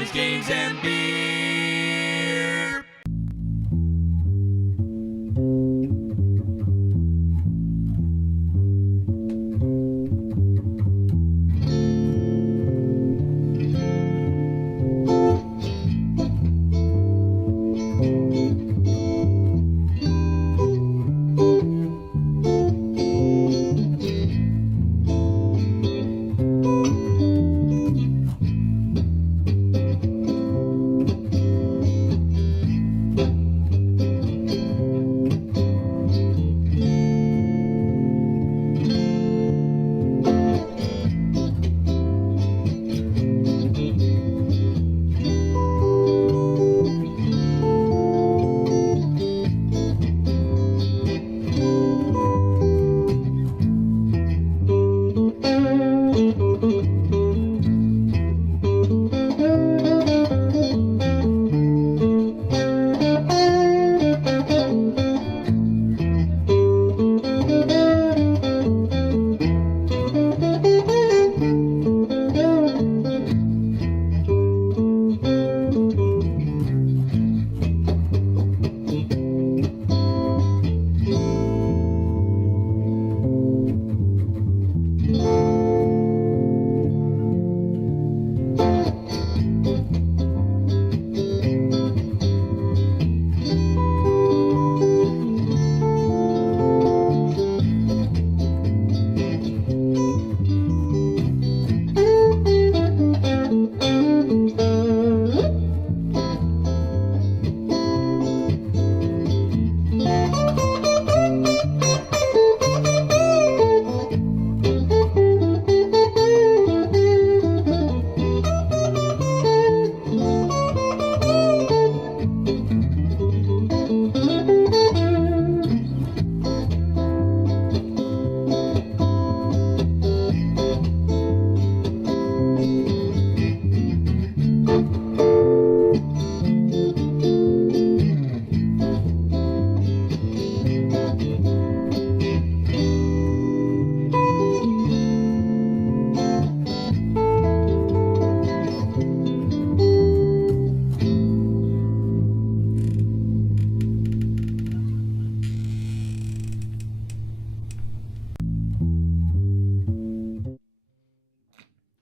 Guys, Games, and Beer.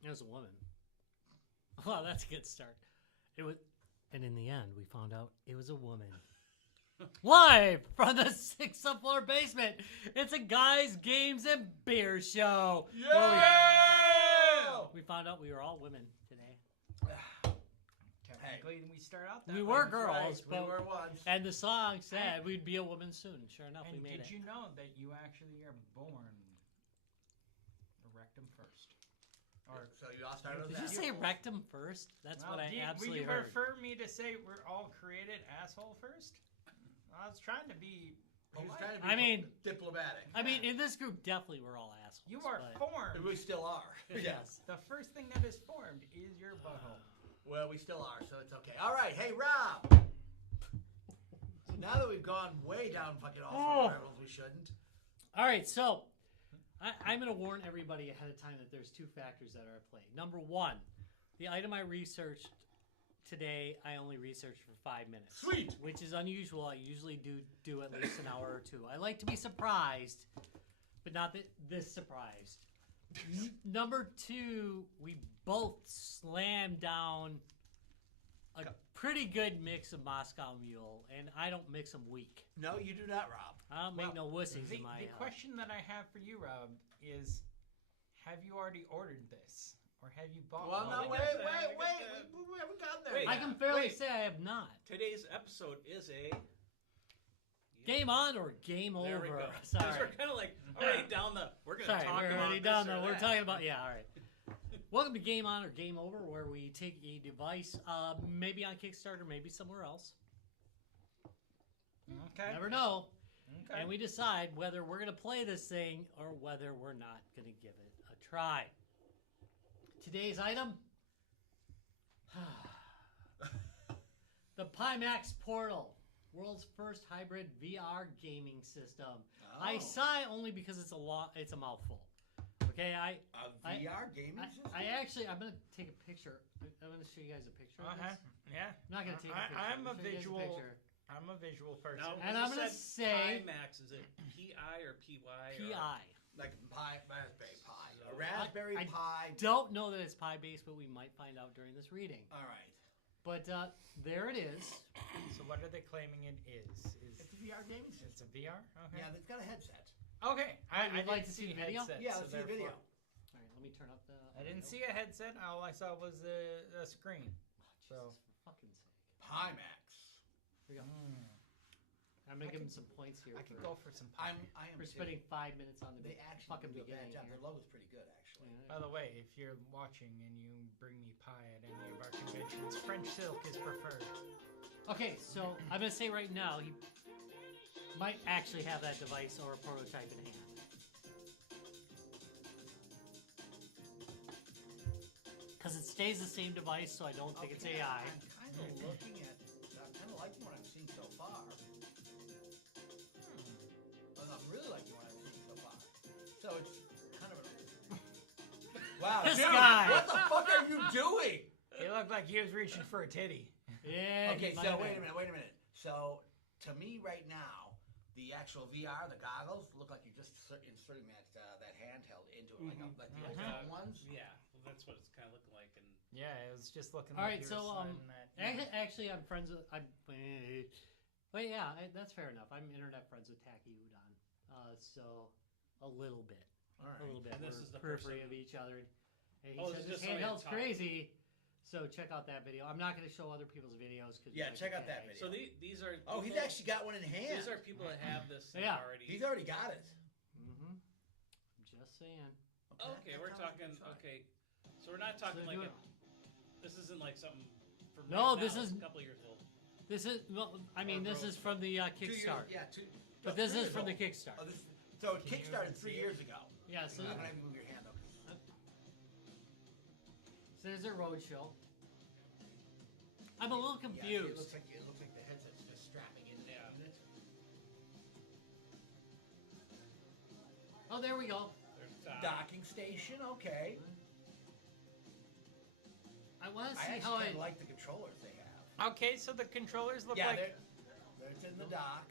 It was a woman. Well, that's a good start. It was, and in the end, we found out it was a woman. Live from the 6th floor basement, it's a Guys, Games, and Beer show. Yeah! We found out we were all women today. Technically, we start out that We way. were That's girls, right. but we were once. and the song said we'd be a woman soon. Sure enough, And we made did it. you know that you actually are born rectum first? Or So you all started with Did you that. say rectum first? That's what I absolutely Will you heard. prefer me to say we're all created asshole first? I was trying to be He was polite. trying to be I mean- diplomatic. I mean, in this group, definitely we're all assholes. You are but- formed. We still are. Yes. The first thing that is formed is your butthole. Well, we still are, so it's okay. All right, hey Rob. So now that we've gone way down fucking all sorts of levels we shouldn't. All right, so I'm going to warn everybody ahead of time that there's two factors that are at play. Number one, the item I researched today, I only researched for 5 minutes. Sweet. Which is unusual. I usually do at least an hour or two. I like to be surprised, but not this surprised. Number two, we both slammed down a pretty good mix of Moscow Mule, and I don't mix them weak. No, you do not, Rob. I don't make no wussies in my The question that I have for you, Rob, is have you already ordered this? Or have you bought Well, one? no, wait. I think We haven't gotten there. Wait. I yet. can fairly Wait. say I have not. Today's episode is a Game on or game over? There we go. Sorry. Because we're kind of like already down the. We're going to Sorry, talk we're about already this down or there. We're that. talking about, all right. Welcome to Game On or Game Over, where we take a device, maybe on Kickstarter, maybe somewhere else. Okay. Never know. Okay. And we decide whether we're going to play this thing or whether we're not going to give it a try. Today's item, the Pimax Portal, world's first hybrid VR gaming system. I sigh only because it's a mouthful. Okay, VR gaming system? I'm gonna take a picture. I'm gonna show you guys a picture of this. Yeah. I'm not gonna take a picture. I'm a I'll show you guys visual. picture. I'm a visual person. Now, And when I'm you gonna said say- Pimax, is it P-I or P-Y? or- PI. Like Raspberry Pi. A Raspberry I Pi. Don't know that it's Pi based, but we might find out during this reading. All right. But there it is. So what are they claiming it is? It's a VR gaming system. It's a VR? Okay. Yeah, it's got a headset. Okay. Would you like didn't to see the video? headset, Yeah, so let's see a video. therefore- All right, let me turn up the. I didn't see a headset. All I saw was a screen. Oh, So. Jesus, for fucking sake. Pimax. Here we go. I'm gonna give him some points here. I could go for some. I am We're too. spending 5 minutes on the They actually fucking do a bad beginning job. here. Their logo's pretty good, actually. Yeah. By the way, if you're watching and you bring me pie at any of our conventions, French silk is preferred. Okay, so I'm gonna say right now he might actually have that device or a prototype in hand. Because it stays the same device, so I don't think it's Okay, AI. I'm kind of looking at. I'm kind of liking what I've seen so far. I'm really liking what I've seen so far. So it's kind of a. Wow, This dude, guy. what the fuck are you doing? He looked like he was reaching for a titty. Yeah. Okay, he might so have wait been. a minute. So to me, right now, the actual VR, the goggles, look like you're just inserting that handheld into it, like the old phone ones. Yeah, well, that's what it's kind of looking like. And Yeah, it was just looking All like right, he was so sliding that. actually, I'm friends with. Well, yeah, that's fair enough. I'm internet friends with Tacky Udon, so a little bit, All a little bit. And this We're is the periphery person- of each other. And he Oh, said this this is just somebody handheld's talking. crazy. So check out that video. I'm not going to show other people's videos because Yeah, check out that video. so these are. Oh, he's people- actually got one in hand. These are people that have this thing Yeah. already. He's already got it. Mm-hmm. Just saying. Okay, we're talking. Okay, so we're not talking So like do a, this isn't like something. From No, right this now, is- it's a couple years old. This is well. I mean, this is from the 2 years, Kickstart, yeah, but no, this 3 is years from the old. Kickstart. Oh, so it Can you kickstarted even 3 see years ago. Yeah. So, I'm not even move your hand though. so there's a roadshow. I'm a little Yeah, confused. it looks like the headset's just strapping in there. Yeah. Isn't it? Oh, there we go. There's Docking station, okay. I want to I see actually how kind it. of like the controllers they have. Okay, so the controllers look Yeah, like. it's in the dock.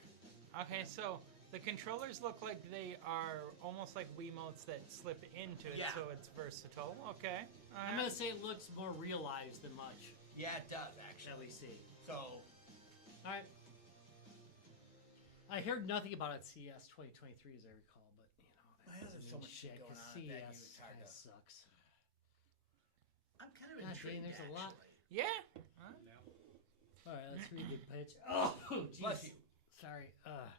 Okay, so the controllers look like they are almost like Wiimotes that slip into it, Yeah. so it's versatile. Okay. I'm gonna say it looks more realized than much Yeah, it does that actually. we see. So All right. I heard nothing about it CES 2023, as I recall, but I know there's so mean much shit going 'cause on at that CES it's hard kinda to. sucks. I'm kind of God, intrigued. Dane, there's a lot. actually. Yeah. All right, let's read the pitch. Oh, jeez. Bless you. Sorry. I've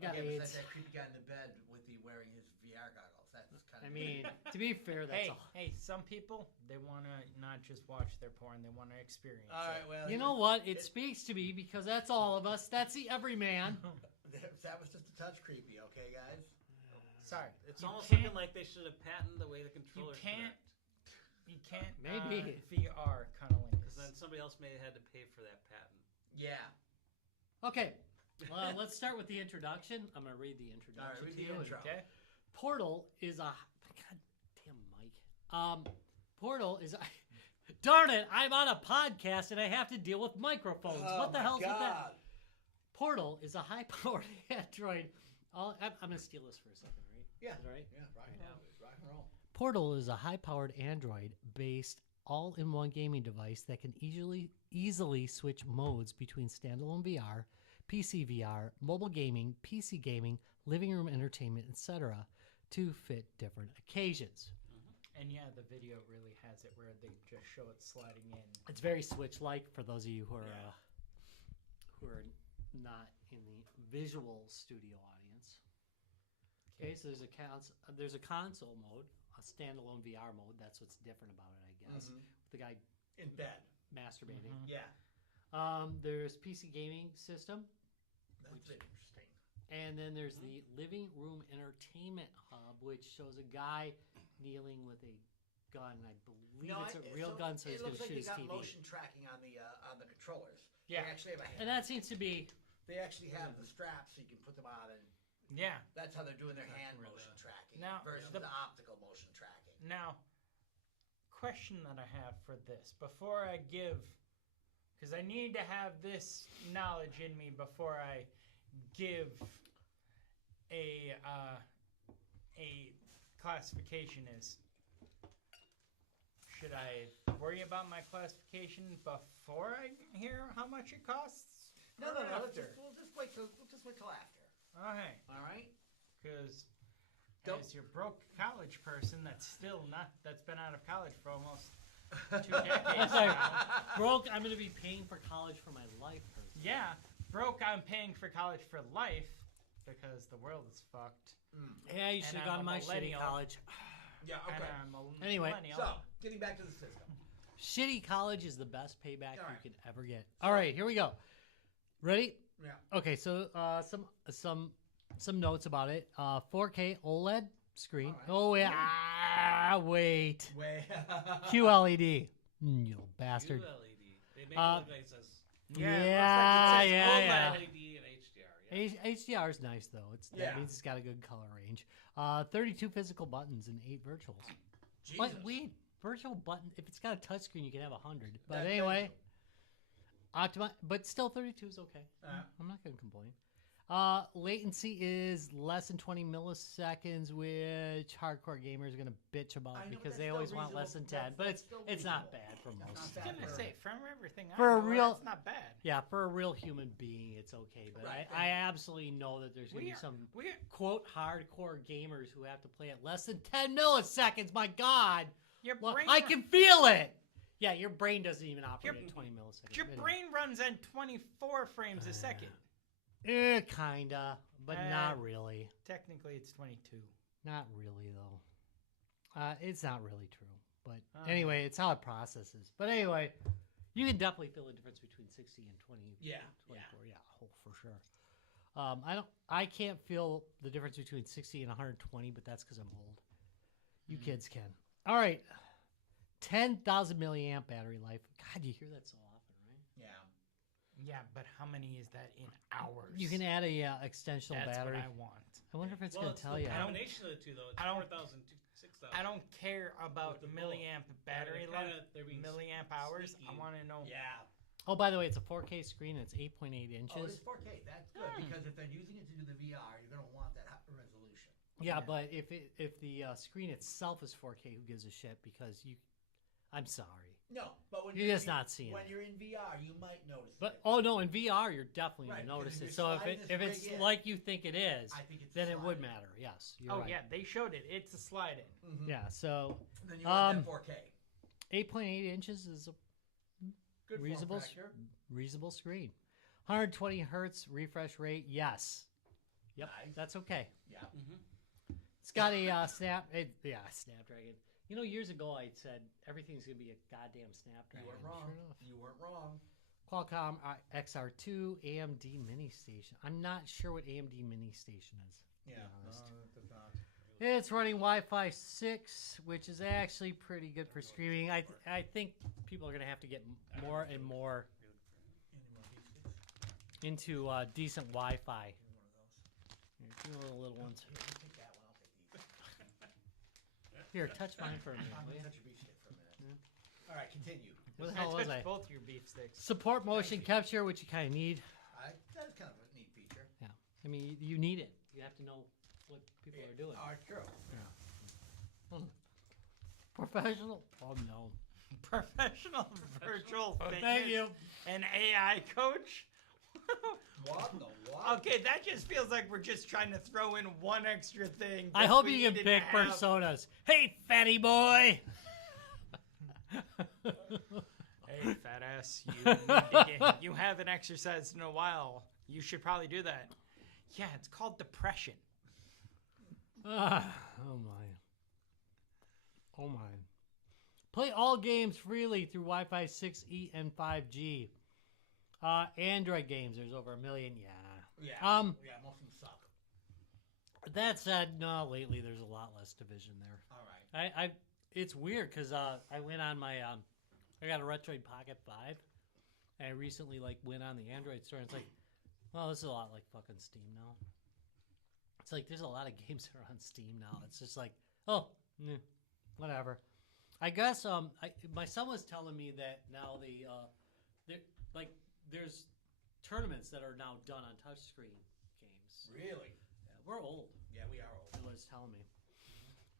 got Okay, AIDS. besides that creepy guy in the bed with the wearing his VR goggles. That's kind of. I mean, to be fair, that's Hey, all. hey, some people they want to not just watch their porn; they want to experience All right, it. well. You know what? It speaks to me because that's all of us. That's the everyman. That was just a touch creepy, okay, guys? Sorry, It's you almost can't- looking like they should have patented the way the You controllers can't. connect. You can't. Maybe. VR kind of links. Because then somebody else may have had to pay for that patent. Yeah. Okay. Let's start with the introduction. I'm going to read the All introduction right, read to the you. intro. Okay. Portal is a goddamn Mike. Portal is a, darn it! I'm on a podcast and I have to deal with microphones. What the hell's with that? Portal is a high-powered Android. I'm gonna steal this for a second, right? Yeah. Is that right? Yeah, rock and roll. Portal is a high-powered Android-based all-in-one gaming device that can easily switch modes between standalone VR, PC VR, mobile gaming, PC gaming, living room entertainment, etc., to fit different occasions. And yeah, the video really has it where they just show it sliding in. It's very Switch-like for those of you who are not in the visual studio audience. Okay, so there's a console mode, a standalone VR mode. That's what's different about it, I guess. Mhm. The guy In bed. masturbating. Mhm. Yeah. There's PC gaming system, That's interesting. and then there's the living room entertainment hub, which shows a guy kneeling with a gun. I believe it's a real gun, so he's going to shoot his It looks like TV. they got motion tracking on the controllers. Yeah. They actually have And that seems to be They actually have the straps so you can put them on and Yeah. That's how they're doing their hand motion tracking Now, versus the optical motion tracking. Now, question that I have for this before I give, because I need to have this knowledge in me before I give a classification is. Should I worry about my classification before I hear how much it costs? No. Or after? We'll just wait till after. Okay. All right. Because Don't- as your broke college person that's been out of college for almost 2 decades now. Broke, I'm going to be paying for college for my life. Person. Yeah, broke, I'm paying for college for life because the world is fucked. Yeah, you should have gone to my shitty millennial. college. Yeah. And Okay. I'm a Anyway. millennial. So, getting back to the system. Shitty college is the best payback All right. you could ever get. All right, here we go. Ready? Yeah. Okay, so some notes about it. 4K OLED screen. All right. Oh wait. Way. QLED. You little bastard. QLED. They make it look like it says Yeah. OLED and HDR. Yeah. HDR is nice though. That Yeah. means it's got a good color range. 32 physical buttons and 8 virtuals. Jesus. What? Wait, virtual button. If it's got a touchscreen, you can have 100. But That- anyway, but still 32 is okay. I'm not gonna complain. Latency is less than 20 milliseconds, which hardcore gamers are gonna bitch about I know, but because that's they still always want less than reasonable. 10. But That's still it's not reasonable. bad for That's most. not I was bad gonna for- say, from everything I For a know, real- that's not bad. Yeah, for a real human being, it's okay. But Right. I absolutely know that there's gonna We be are- some we are- quote hardcore gamers who have to play at less than 10 milliseconds. My God, Your well, brain I can feel it. Yeah, your brain doesn't even operate Your- at 20 milliseconds. Your Anyway. brain runs at 24 frames a second. Kinda, but not really. Technically, it's 22. Not really though. It's not really true. But anyway, it's how it processes. But anyway, you can definitely feel the difference between 60 and 20. Yeah, 24. Yeah, oh, for sure. I can't feel the difference between 60 and 120, but that's because I'm old. You kids can. All right. 10,000 milliamp battery life. God, you hear that so often, right? Yeah. Yeah, but how many is that in hours? You can add a extensional That's battery. what I want. I wonder if it's Well, going it's to tell the you. combination of the two, though. It's I don't- 4,000 to 6,000. I don't care about With the milliamp battery they're kinda- life, they're being milliamp hours. I sneaky. want to know. Yeah. Oh, by the way, it's a 4K screen. And it's 8.8 inches. Oh, it's 4K. That's good because if they're using it to do the VR, you're gonna want that high resolution. Yeah, but if the screen itself is 4K, who gives a shit? Because I'm sorry. No, but when You're just not seeing when it. you're in VR, you might notice But it. oh no, in VR you're definitely Right, gonna because notice if it. you're So if sliding it this if it's rig in, like you think it is, I think it's then it would sliding. matter. Yes, you're Oh right. yeah, they showed it. It's a slide in. Mhm. Yeah. So Then you want that 4K. 8.8 inches is a Good reasonable form factor. reasonable screen. 120 hertz refresh rate. Yes. Yep. Nice. That's okay. Yeah. It's got a Snapdragon. You know, years ago I said everything's gonna be a goddamn Snapdragon. You weren't Sure wrong. enough. You weren't wrong. Qualcomm XR2 AMD Mini Station. I'm not sure what AMD Mini Station is. to be honest. it does not. It's running Wi-Fi 6, which is actually pretty good for streaming. I think people are gonna have to get more and more Any more of these sticks? into decent Wi-Fi. Any one of those? Here, two little ones. Here, you take that one. I'll take these. Here, touch mine for a minute. I'm will gonna ya? touch your beef stick for a minute. All right, continue. Where the hell was I? touched both your beef sticks. Support motion capture, which you kind of need. That's kind of a neat feature. Yeah, I mean you need it. You have to know what people are doing. Oh, true. Professional. Oh no. Professional virtual fitness Thank you. and AI coach. What the what? Okay, that just feels like we're just trying to throw in one extra thing. I that hope we you can needed pick to have. personas. Hey, fatty boy. Hey, fat ass, you haven't exercised in a while. You should probably do that. Yeah, it's called depression. Oh my. Oh my. Play all games freely through Wi-Fi 6E and 5G. Android games, there's over 1 million. Yeah. Yeah. Yeah, most of them suck. That said, no, lately there's a lot less division there. All right. I it's weird because I went on my I got a Retroid Pocket 5 and I recently went on the Android store and it's like, well, this is a lot like fucking Steam now. It's like there's a lot of games that are on Steam now. It's just like, oh, whatever. I guess my son was telling me that now there's tournaments that are now done on touchscreen games. Really? Yeah, we're old. Yeah, we are old. He was telling me.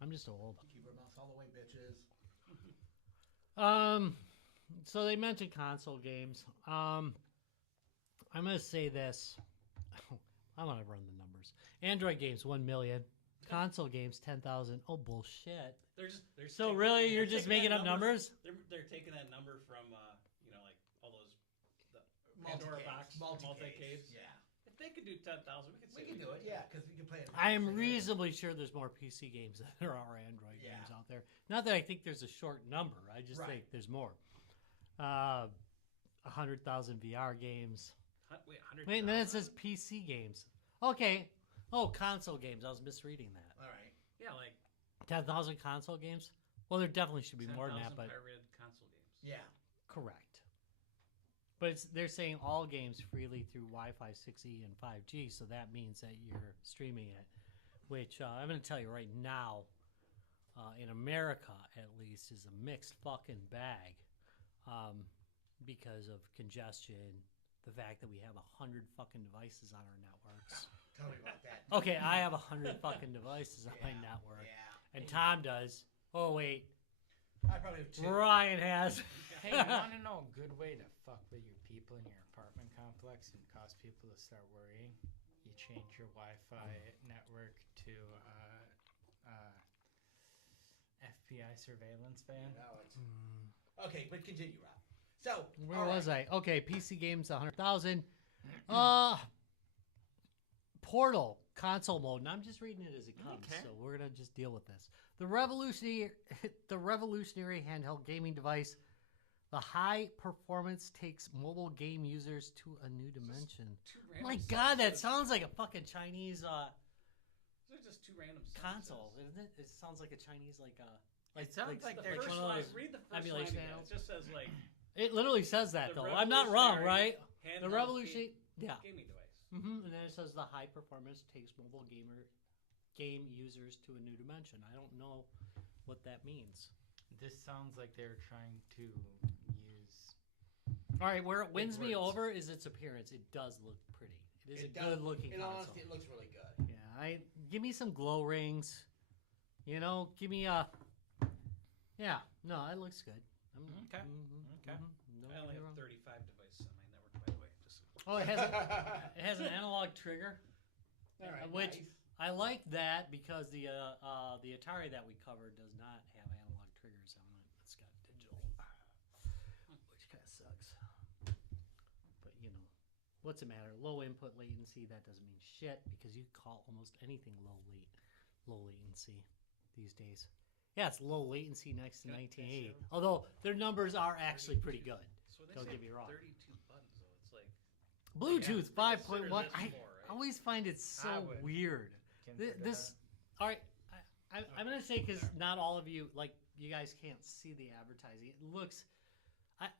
I'm just old. Keyboard mouse all the way, bitches. So they mentioned console games. I'm gonna say this. I want to run the numbers. Android games 1 million. Console games 10,000. Oh bullshit. They're So taking- really, they're you're just taking making that up number- numbers? They're taking that number from like all those Pandora box multi-caves. Yeah. If they could do 10,000, we could. We can do it, yeah, because we can play it. I am reasonably sure there's more PC games than there are Android games out there. Not that I think there's a short number. I just think there's more. 100,000 VR games. Wait, 100,000? Wait, and then it says PC games. Okay. Oh, console games. I was misreading that. All right. Yeah, like 10,000 console games? Well, there definitely should be more than that, 10,000 but pirated console games. Yeah. correct. But they're saying all games freely through Wi-Fi 6E and 5G, so that means that you're streaming it, which I'm going to tell you right now, in America at least, is a mixed fucking bag because of congestion, the fact that we have 100 fucking devices on our networks. Tell me about that. Okay, I have 100 fucking devices on my network, and Tom does. Oh wait, I probably have 2. Ryan has. Hey, you want to know a good way to fuck with your people in your apartment complex and cause people to start worrying? You change your Wi-Fi network to FBI surveillance ban. No, it's... Okay, but continue, Rob. So, Where was I? Okay, PC games 100,000. Portal console mode, and I'm just reading it as it comes, so we're gonna just deal with this. The revolutionary handheld gaming device. The high performance takes mobile game users to a new dimension. My God, that sounds like a fucking Chinese They're just two random console, isn't it? It sounds like a Chinese It sounds like The they're first one of line, those read the first emulation line again. panels. It just says like It literally says that The though. I'm not wrong, right? handheld The revolution, yeah. gaming device. And then it says the high performance takes mobile game users to a new dimension. I don't know what that means. This sounds like they're trying to use. All right, where it wins me words. over is its appearance. It does look pretty. It is a good looking In console. honesty, it looks really good. Yeah, give me some glow rings. You know, give me a. Yeah, no, it looks good. Okay. Okay. No, I only you're have wrong. 35 devices on my network, by the way. Just Oh, it has an analog trigger, All right, which nice. I like that because the Atari that we covered does not have analog triggers on it. It's got digital, which kind of sucks. But you know, what's the matter? Low input latency, that doesn't mean shit because you call almost anything low latency these days. Yeah, it's low latency next to 1980. Although their numbers are actually pretty good. So they Don't say get me wrong. 32 buttons, though. It's like Bluetooth they 5.1. consider this I more, right? always find it so I would weird. consider This, all right. I'm gonna say because not all of you you guys can't see the advertising. It looks.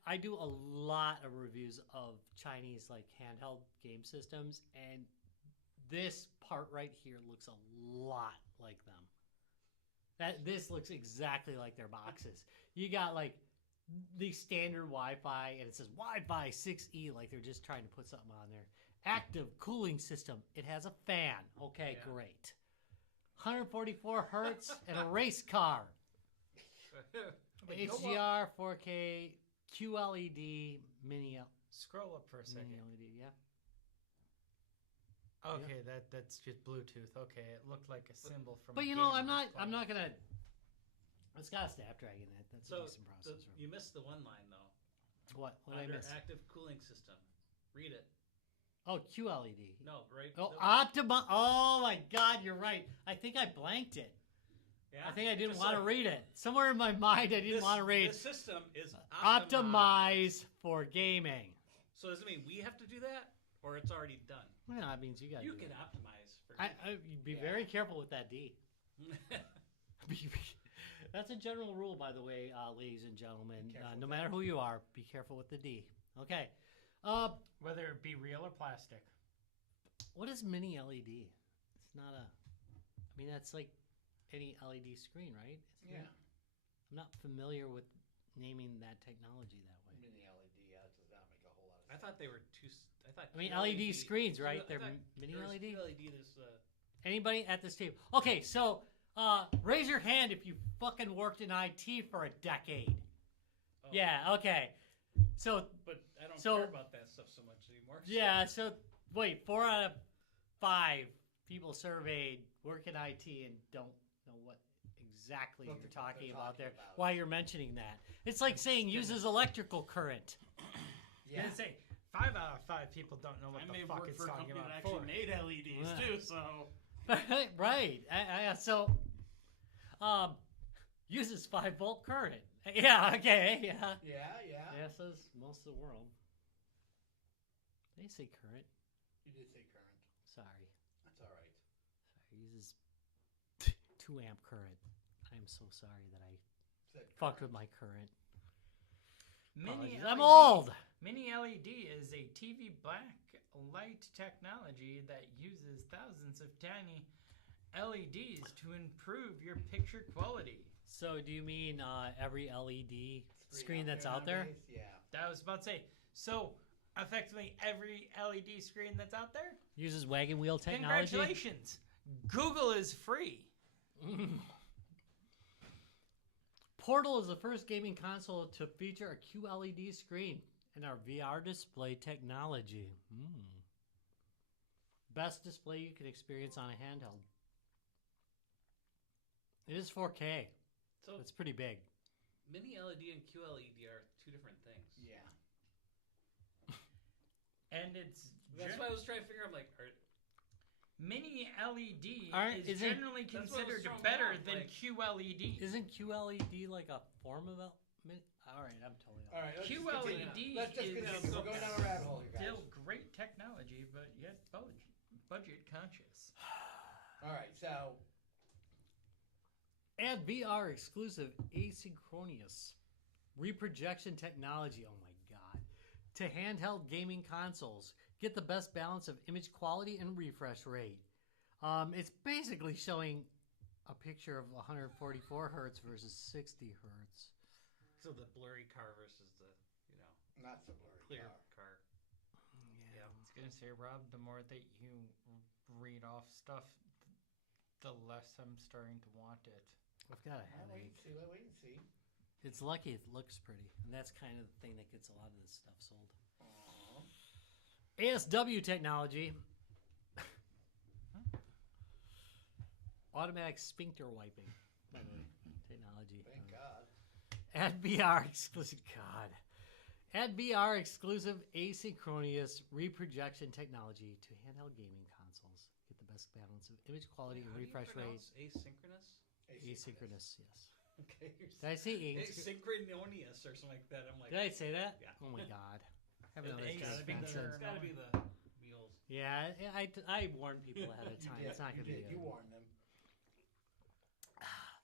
I do a lot of reviews of Chinese handheld game systems, and this part right here looks a lot like them. This looks exactly like their boxes. You got the standard Wi-Fi, and it says Wi-Fi 6E, like they're just trying to put something on there. Active cooling system. It has a fan. Okay, great. 144 hertz and a race car. HDR, 4K, QLED, mini Scroll up for a second. LED. Yeah. Okay, that's just Bluetooth. Okay, it looked like a symbol from. But a you know, game I'm not gonna. It's got a Snapdragon in it. That's a so. decent processor. You missed the one line though. What did I Under miss? active cooling system. Read it. Oh, QLED. No, right. Oh, Optima. Oh my God, you're right. I think I blanked it. Yeah? I think I didn't Just want to like, read it. Somewhere in my mind, I didn't want to read. The system is Optimize for gaming. So does it mean we have to do that, or it's already done? Well, that means you got to You do can it. optimize for. Be very careful with that D. That's a general rule, by the way, ladies and gentlemen. No matter who you are, be careful with the D. Okay. Whether it be real or plastic. What is mini LED? not a. I mean, that's like any LED screen, right? Isn't Yeah. it? I'm not familiar with naming that technology that way. Mini LED, does not make a whole lot of sense. I thought they were two. I thought. I mean, two LED screens, right? I They're thought mini there was LED? two LED. Anybody at this table? Okay, so raise your hand if you fucking worked in IT for a decade. Oh. Yeah, okay. So, But I don't So- care about that stuff so much anymore. so- yeah, so wait, 4 out of 5 people surveyed work in IT and don't know what exactly What you're they're talking about talking there. about. Why you're mentioning that? It's like saying uses electrical current. Yeah. Gonna say 5 out of 5 people don't know what I the may have fuck worked it's for a talking company about that actually for. made LEDs Yeah. too. So Right. So, uses 5-volt current. Yeah. Okay. Yeah. Yeah. Yeah. So does most of the world. They say current. You did say current. Sorry. That's all right. Sorry. Uses 2 amp current. I am so sorry that I Said fucked current. with my current. Mini Apologies. I'm LED old. Mini LED is a TV black light technology that uses thousands of tiny LEDs to improve your picture quality. So do you mean every LED screen that's out there? nowadays? Yeah. That was about to say. So, effectively, every LED screen that's out there, Uses wagon wheel technology? congratulations. Google is free. Portal is the first gaming console to feature a QLED screen and our VR display technology. Best display you can experience on a handheld. It is 4K. so It's pretty big. mini LED and QLED are two different things. Yeah. And it's That's why I was trying to figure. I'm like, Mini LED Aren't- is isn't- generally That's what was considered throwing me better off, than like- QLED. Isn't QLED like a form of all right, I'm totally All right. Let's just QLED continue. Let's just is continue. We're going down a rabbit hole here, guys. still great technology, but yet budget conscious. All right. So Add VR exclusive asynchronous reprojection technology. Oh my god. To handheld gaming consoles. Get the best balance of image quality and refresh rate. It's basically showing a picture of 144 hertz versus 60 hertz. so the blurry car versus the, not so blurry. clear car. car. I was gonna say, Rob, the more that you read off stuff, the less I'm starting to want it. I've got a Well, wait and headache. see. Wait and see. It's lucky it looks pretty, and that's kind of the thing that gets a lot of this stuff sold. Aw. ASW technology. Automatic sphincter wiping. By the way, technology. Thank God. Add VR exclusive. God. Add VR exclusive asynchronous reprojection technology to handheld gaming consoles. Get the best balance of image quality and How do you refresh rate. pronounce asynchronous? Asynchronous, yes. Okay. Did I say Asynchronous or something like that. I'm like, Did I say that? Yeah. Oh my god. I have An another ace drink gotta be nonsense. there. it's got to be the wheels. Yeah, I warn people ahead of time. Yeah, It's not you going to be did. good. You warned them.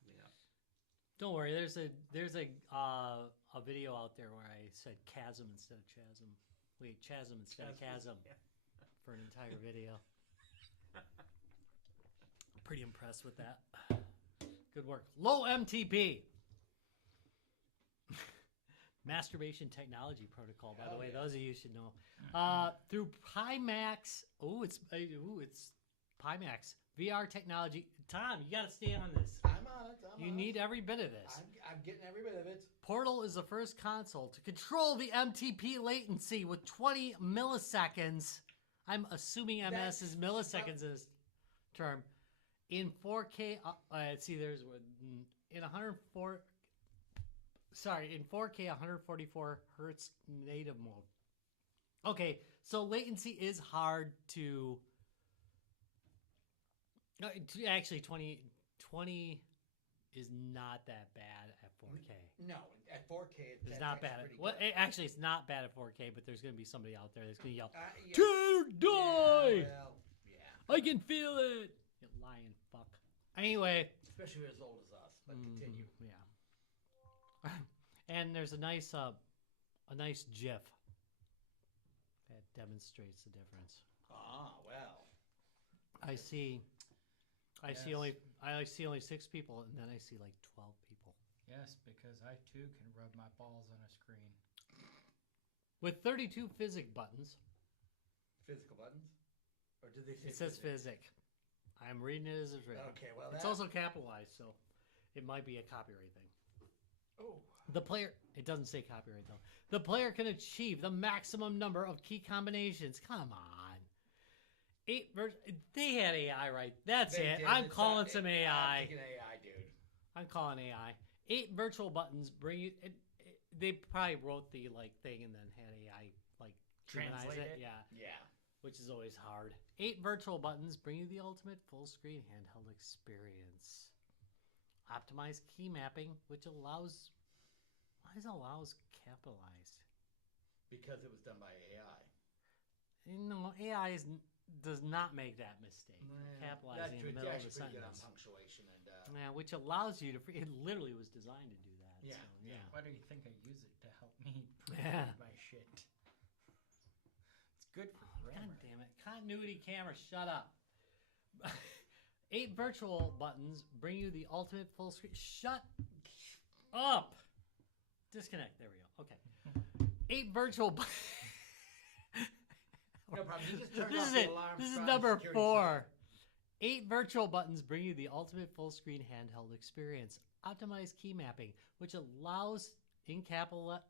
Yeah. Don't worry. There's a video out there where I said chasm instead of chasm. Wait, chasm instead of chasm Yeah. for an entire video. Pretty impressed with that. Good work. Low MTP. Masturbation technology protocol, by the Hell way. yeah. Those of you should know. Through Pimax. It's Pimax VR technology. Tom, you got to stay on this. I'm on it. You need every bit of this. I'm getting every bit of it. Portal is the first console to control the MTP latency with 20 milliseconds. I'm assuming MS That's- is milliseconds is term. In 4K, let's see, there's in 104. Sorry, in 4K, 144 hertz native mode. Okay, so latency is hard to. Actually, 20 is not that bad at 4K. No, at 4K, It's not bad. Well, actually, it's not bad at 4K, but there's going to be somebody out there that's going to yell, yeah. "Tanner, die! Well, yeah. I can feel it!" You lying fuck. Anyway. Especially as old as us. But continue. Yeah. And there's a nice GIF that demonstrates the difference. Ah, well. I see I see only 6 people, and then I see like 12 people. Yes, because I too can rub my balls on a screen. With 32 physic buttons. Physical buttons? Or did they say It says physic. I'm reading it as it's written. Okay, well, it's also capitalized, so it might be a copyright thing. Oh. The player, it doesn't say copyright though. The player can achieve the maximum number of key combinations. Come on. They had AI right. That's it. I'm calling some AI. I'm thinking AI, dude. I'm calling AI. 8 virtual buttons bring you. They probably wrote the thing and then had AI translate it. Yeah. Which is always hard. 8 virtual buttons bring you the ultimate full screen handheld experience. Optimized key mapping, which allows. Why is allows capitalized? Because it was done by AI. No, AI does not make that mistake. Capitalizing in the middle of the pretty good on sentence. punctuation and. Which allows you to. It literally was designed to do that. Yeah, so, yeah. Why do you think I use it to help me Yeah. my shit? It's good for God grammar. damn it. Continuity camera, shut up. 8 virtual buttons bring you the ultimate full screen. Shut up. Disconnect. There we go. Okay. 8 virtual buttons. No problem. You just turned This off is the it. alarm This is from number security 4. 8 virtual buttons bring you the ultimate full screen handheld experience. Optimized key mapping, which allows, in capital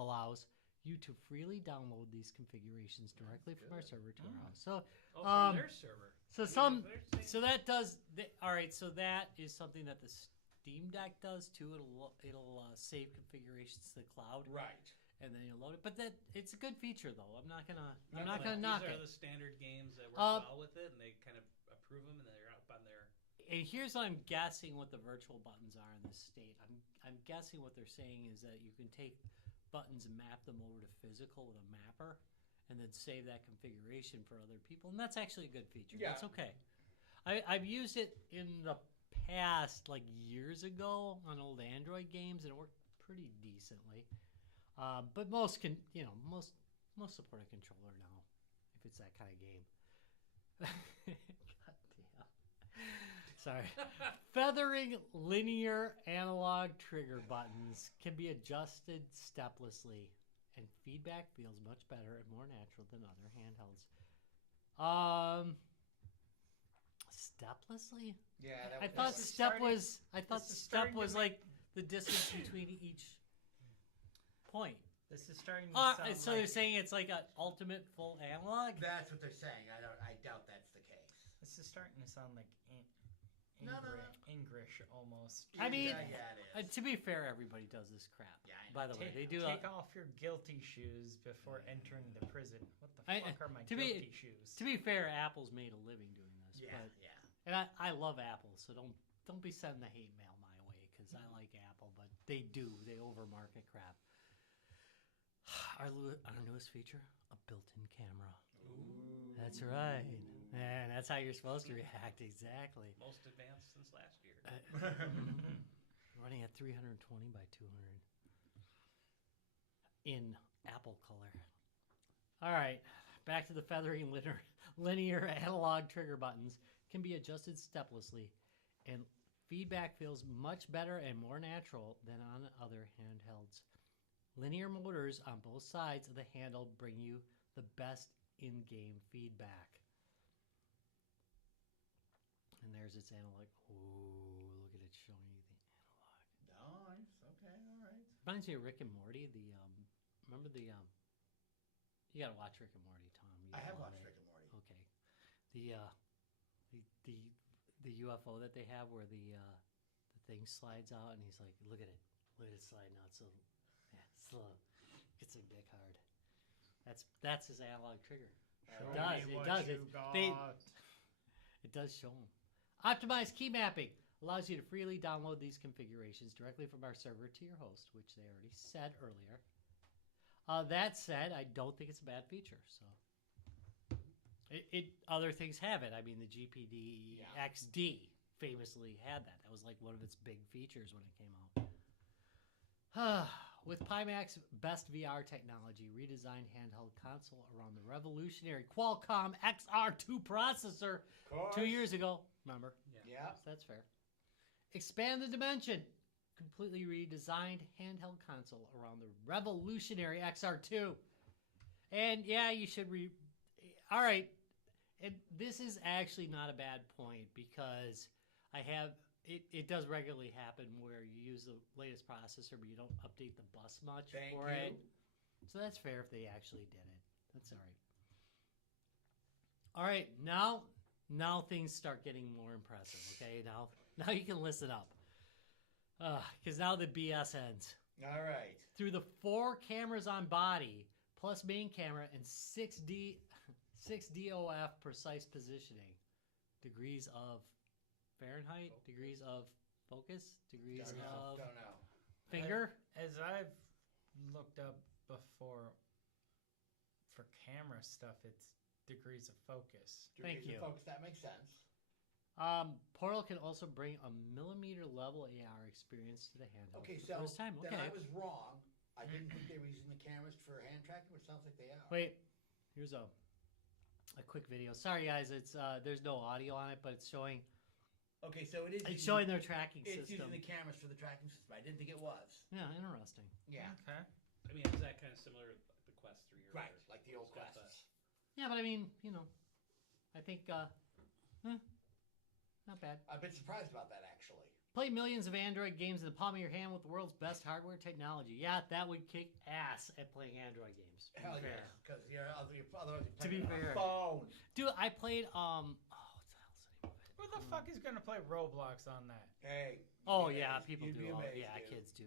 allows, you to freely download these configurations directly from our server to our house. So, from their server. so that does. All right. So that is something that the Steam Deck does too. It'll save configurations to the cloud. Right. And then you'll load it. But it's a good feature though. I'm not gonna knock These it. are the standard games that work well with it, and they kind of approve them, and they're up on their. And here's what I'm guessing what the virtual buttons are in this state. I'm guessing what they're saying is that you can take buttons and map them over to physical with a mapper, and then save that configuration for other people. And that's actually a good feature. Yeah. That's okay. I've used it in the past, like years ago, on old Android games, and it worked pretty decently. But most support a controller now, if it's that kind of game. God damn. Sorry. Feathering linear analog trigger buttons can be adjusted steplessly, and feedback feels much better and more natural than other handhelds. Steplessly? Yeah, I thought step was like the distance between each point. This is starting to sound so they're saying it's like an ultimate full analog? That's what they're saying. I doubt that's the case. This is starting to sound like No. English almost. I mean, yeah, it is. to be fair, everybody does this crap. Yeah, I know. By the way, they do. Take off your guilty shoes before entering the prison. What the fuck are my guilty shoes? To be fair, Apple's made a living doing this. Yeah, but, yeah. And I love Apple, so don't be sending the hate mail my way because I like Apple, but they overmarket crap. Our newest feature, a built-in camera. Ooh. That's right. And that's how you're supposed to react, exactly. Most advanced since last year. Running at 320 by 200 in Apple color. All right, back to the feathering linear analog trigger buttons can be adjusted steplessly, and feedback feels much better and more natural than on other handhelds. Linear motors on both sides of the handle bring you the best in-game feedback. And there's its analog. Ooh, look at it showing you the analog. Nice. Okay. All right. Reminds me of Rick and Morty. Remember the you gotta watch Rick and Morty, Tom. I have watched Rick and Morty. Okay. The UFO that they have where the thing slides out and he's like, look at it sliding out. So slow. Gets a dick hard. That's his analog trigger. It does. It does show them. Optimized key mapping allows you to freely download these configurations directly from our server to your host, which they already said earlier. That said, I don't think it's a bad feature. So, other things have it. I mean, the GPD XD famously had that. That was like one of its big features when it came out. With Pimax best VR technology, redesigned handheld console around the revolutionary Qualcomm XR2 processor 2 years ago. Remember? Yeah. So that's fair. Expand the dimension. Completely redesigned handheld console around the revolutionary XR2. And yeah, you should All right. This is actually not a bad point because it does regularly happen where you use the latest processor but you don't update the bus much for it. So that's fair if they actually did it. That's all right. All right, now things start getting more impressive. Okay, now you can listen up, because now the BS ends. All right. Through the 4 cameras on body plus main camera and 6 DOF precise positioning, degrees of Fahrenheit, degrees of focus, degrees Don't know. finger. As I've looked up before for camera stuff, it's degrees of focus. Thank you. Focus, that makes sense. Portal can also bring a millimeter level AR experience to the handheld Okay, for so the first time. then Okay. I was wrong. I didn't think they were using the cameras for hand tracking, but it sounds like they are. Wait, here's a quick video. Sorry guys, it's there's no audio on it, but it's showing. Okay, so it is. It's showing their tracking It's system. using the cameras for the tracking system. I didn't think it was. Yeah, interesting. Yeah. Okay. I mean, is that kind of similar to the Quest 3 or Right, whatever? like the old It's got Quests. Yeah, but I mean, I think not bad. I've been surprised about that actually. Play millions of Android games in the palm of your hand with the world's best hardware technology. Yeah, that would kick ass at playing Android games. Hell Fair. yeah, because otherwise you're To be playing fair. on a phone. Dude, I played what the hell's the name of it? Who the fuck is gonna play Roblox on that? Hey. Oh you'd be yeah, amazed. people You'd do. be amazed, Yeah, dude. kids do.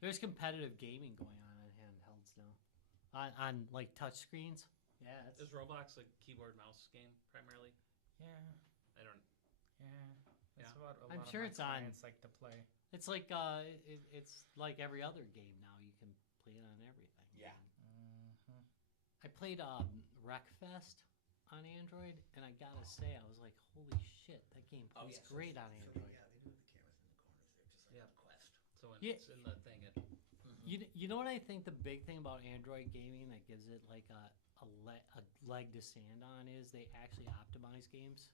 There's competitive gaming going on handhelds now, on like touch screens. Yeah, it's, Is Roblox a keyboard mouse game primarily? Yeah, I don't. yeah. That's what a I'm lot sure of it's my on- clients like to play. it's like it's like every other game now. You can play it on everything. Yeah. I played Wreckfest on Android, and I gotta say, I was like, holy shit, that game Oh, plays yeah, great on Android. Yeah, they do have the cameras in the corners there, just like Yeah. the Quest. So when Yeah. it's in the thing, it. You know what I think the big thing about Android gaming that gives it like a leg to stand on is they actually optimize games.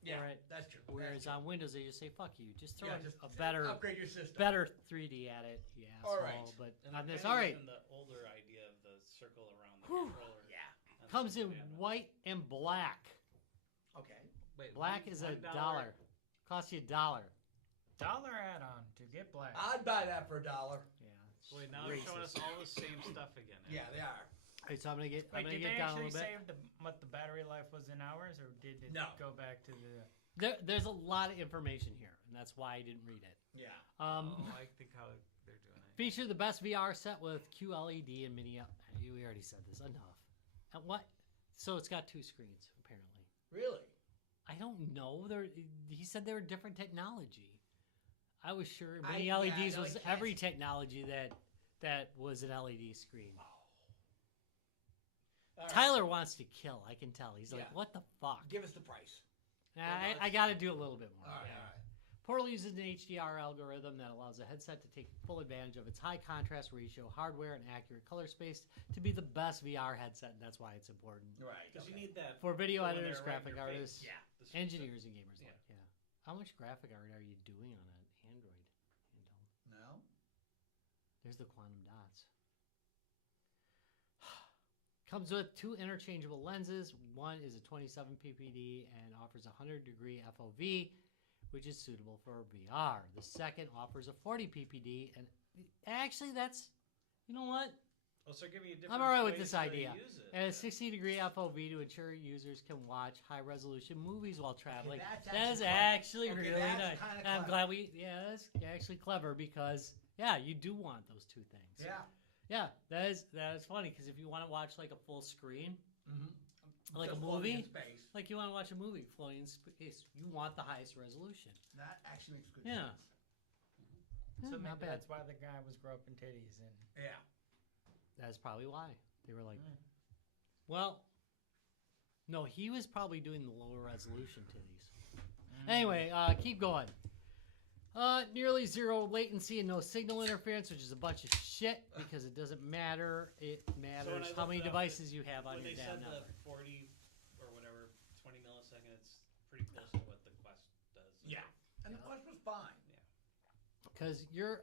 Yeah, Right. that's true. Whereas on Windows they just say fuck you, just throw yeah, in just a better upgrade your system. 3D at it. Yeah. All right. But And on they're this, kinda all right, using the older idea of the circle around the Whew. controller. Yeah. on comes Super in Nintendo. white and black. Okay. Wait, Black is a dollar. Costs you $1. Dollar add-on to get black. I'd buy that for $1. Yeah. it's Wait, now they're showing us racist. all the same stuff again. Yeah, they are. All right, so I'm gonna get Wait, did they down a actually little bit. say what the battery life was in hours, or did it No. go back to the? There's a lot of information here, and that's why I didn't read it. Yeah. I think how they're doing it. Feature the best VR set with QLED and mini. We already said this. Enough. And what? So it's got 2 screens apparently. Really? I don't know. He said they were different technology. I was sure mini yeah, LEDs no, was it every can't- technology that was an LED screen. All right. Tyler wants to kill. I can tell. He's like, Yeah. "What the fuck?" Give us the price. I got to do a little bit more. All right, Yeah. all right. Portal uses an HDR algorithm that allows the headset to take full advantage of its high contrast ratio, hardware, and accurate color space to be the best VR headset, and that's why it's important. Right. Because okay. you need that For video for when editors, they're right in graphic your face. artists, Yeah. the screen engineers, and gamers Yeah. alike. Yeah. How much graphic art are you doing on an Android handheld? No? There's the quantum dots. Comes with 2 interchangeable lenses. One is a 27 ppd and offers a 100-degree FOV, which is suitable for VR. The second offers a 40 ppd, and actually that's, you know what? Oh, so giving you different. I'm all right with ways this to idea. use it. And a 60-degree FOV to ensure users can watch high-resolution movies while traveling. that's That is actually actually clever. Okay, really that's nice. kinda And I'm clever. glad that's actually clever because, yeah, you do want those 2 things. Yeah. Yeah, that is funny because if you want to watch like a full screen, Mm-hmm. like a Just floating in movie, space. like you want to watch a movie floating in space, you want the highest resolution. That actually makes good Yeah. sense. So not maybe bad. that's why the guy was groping titties and. Yeah. That's probably why they were like, well, no, he was probably doing the lower resolution titties. Anyway, keep going. Nearly zero latency and no signal interference, which is a bunch of shit because it doesn't matter. It matters how many devices you have on your damn network. When they said the 40 or whatever, 20 millisecond, it's pretty close to what the Quest does. Yeah. And the Quest was fine. Yeah. Because your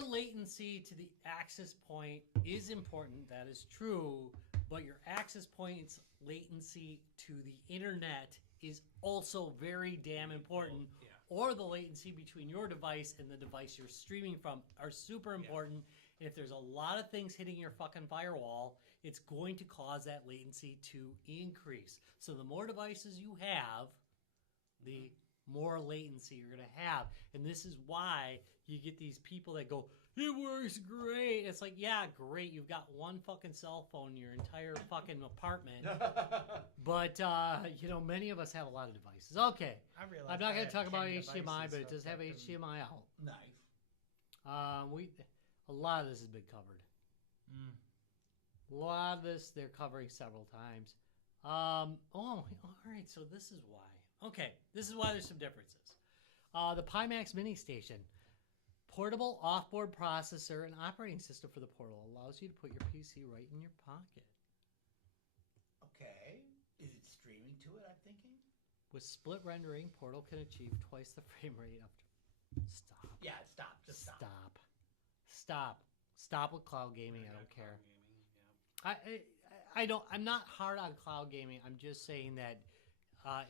latency to the access point is important. That is true. But your access point's latency to the internet is also very damn important. Yeah. Or the latency between your device and the device you're streaming from are super important. And if there's a lot of things hitting your fucking firewall, it's going to cause that latency to increase. So the more devices you have, the more latency you're going to have. And this is why you get these people that go, it works great. It's like, yeah, great. You've got one fucking cell phone in your entire fucking apartment. But, many of us have a lot of devices. Okay. I'm not going to talk about HDMI, but it does have HDMI out. Nice. A lot of this has been covered. A lot of this they're covering several times. All right. So this is why. Okay. This is why there's some differences. The Pimax mini station. Portable offboard processor and operating system for the Portal allows you to put your PC right in your pocket. Okay. Is it streaming to it, I'm thinking? With split rendering, Portal can achieve twice the frame rate after. Stop. Yeah, stop. Just stop. Stop with cloud gaming. I don't care. Gaming, yeah. I don't. I'm not hard on cloud gaming. I'm just saying that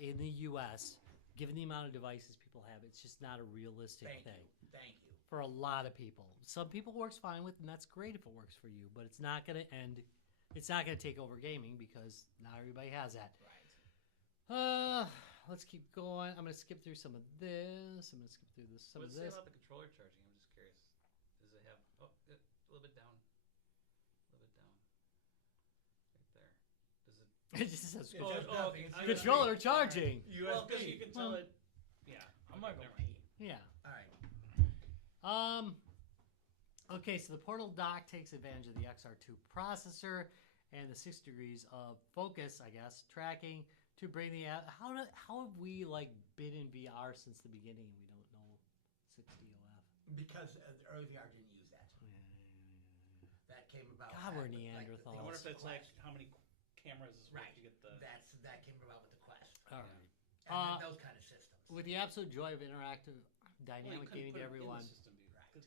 in the U.S., given the amount of devices people have, it's just not a realistic thing. Thank you. For a lot of people. Some people works fine with, and that's great if it works for you, but it's not going to end. It's not going to take over gaming because not everybody has that. Right. Let's keep going. I'm going to skip through some of this. I'm going to skip through this. What's it say about the controller charging? I'm just curious. Does it have a little bit down? A little bit down. Right there. Does it? It just says nothing. It's controller charging. Well, because you can tell it. Yeah. I'm not going to pee. Yeah. All right. Okay, so the Portal dock takes advantage of the XR2 processor and the 6 degrees of focus, I guess, tracking to bring the how have we been in VR since the beginning? We don't know 6DOF Because the early VR didn't use that. That came about. God, we're with, Neanderthals. I wonder if it's Quest. how many cameras is Right. to get the. That came about with the Quest. All right. And those kind of systems. With the absolute joy of interactive Well, you dynamic couldn't gaming put to it in the everyone. system, dude. Right. Exactly.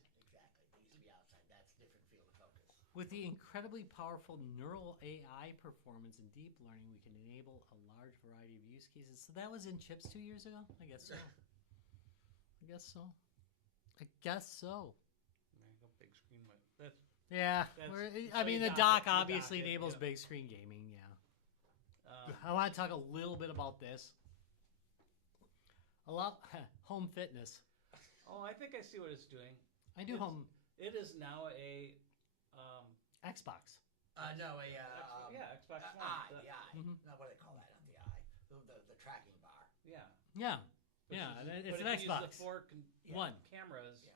They used to be outside. That's a different field of focus. With the incredibly powerful neural AI performance and deep learning, we can enable a large variety of use cases. So that was in chips 2 years ago? I guess so. There you go, big screen. That's Yeah. So the you dock dock obviously it, enables yeah. big screen gaming, yeah. I want to talk a little bit about this. Home fitness. Oh, I think I see what it's doing. I do home It is now a. Xbox. Xbox One. Eye, The- the eye. Mhm. Not what do they call that? Not the eye. The tracking bar. Yeah. Yeah. Which Yeah, is- it's but an it can Xbox. use the four One. cameras, Yeah.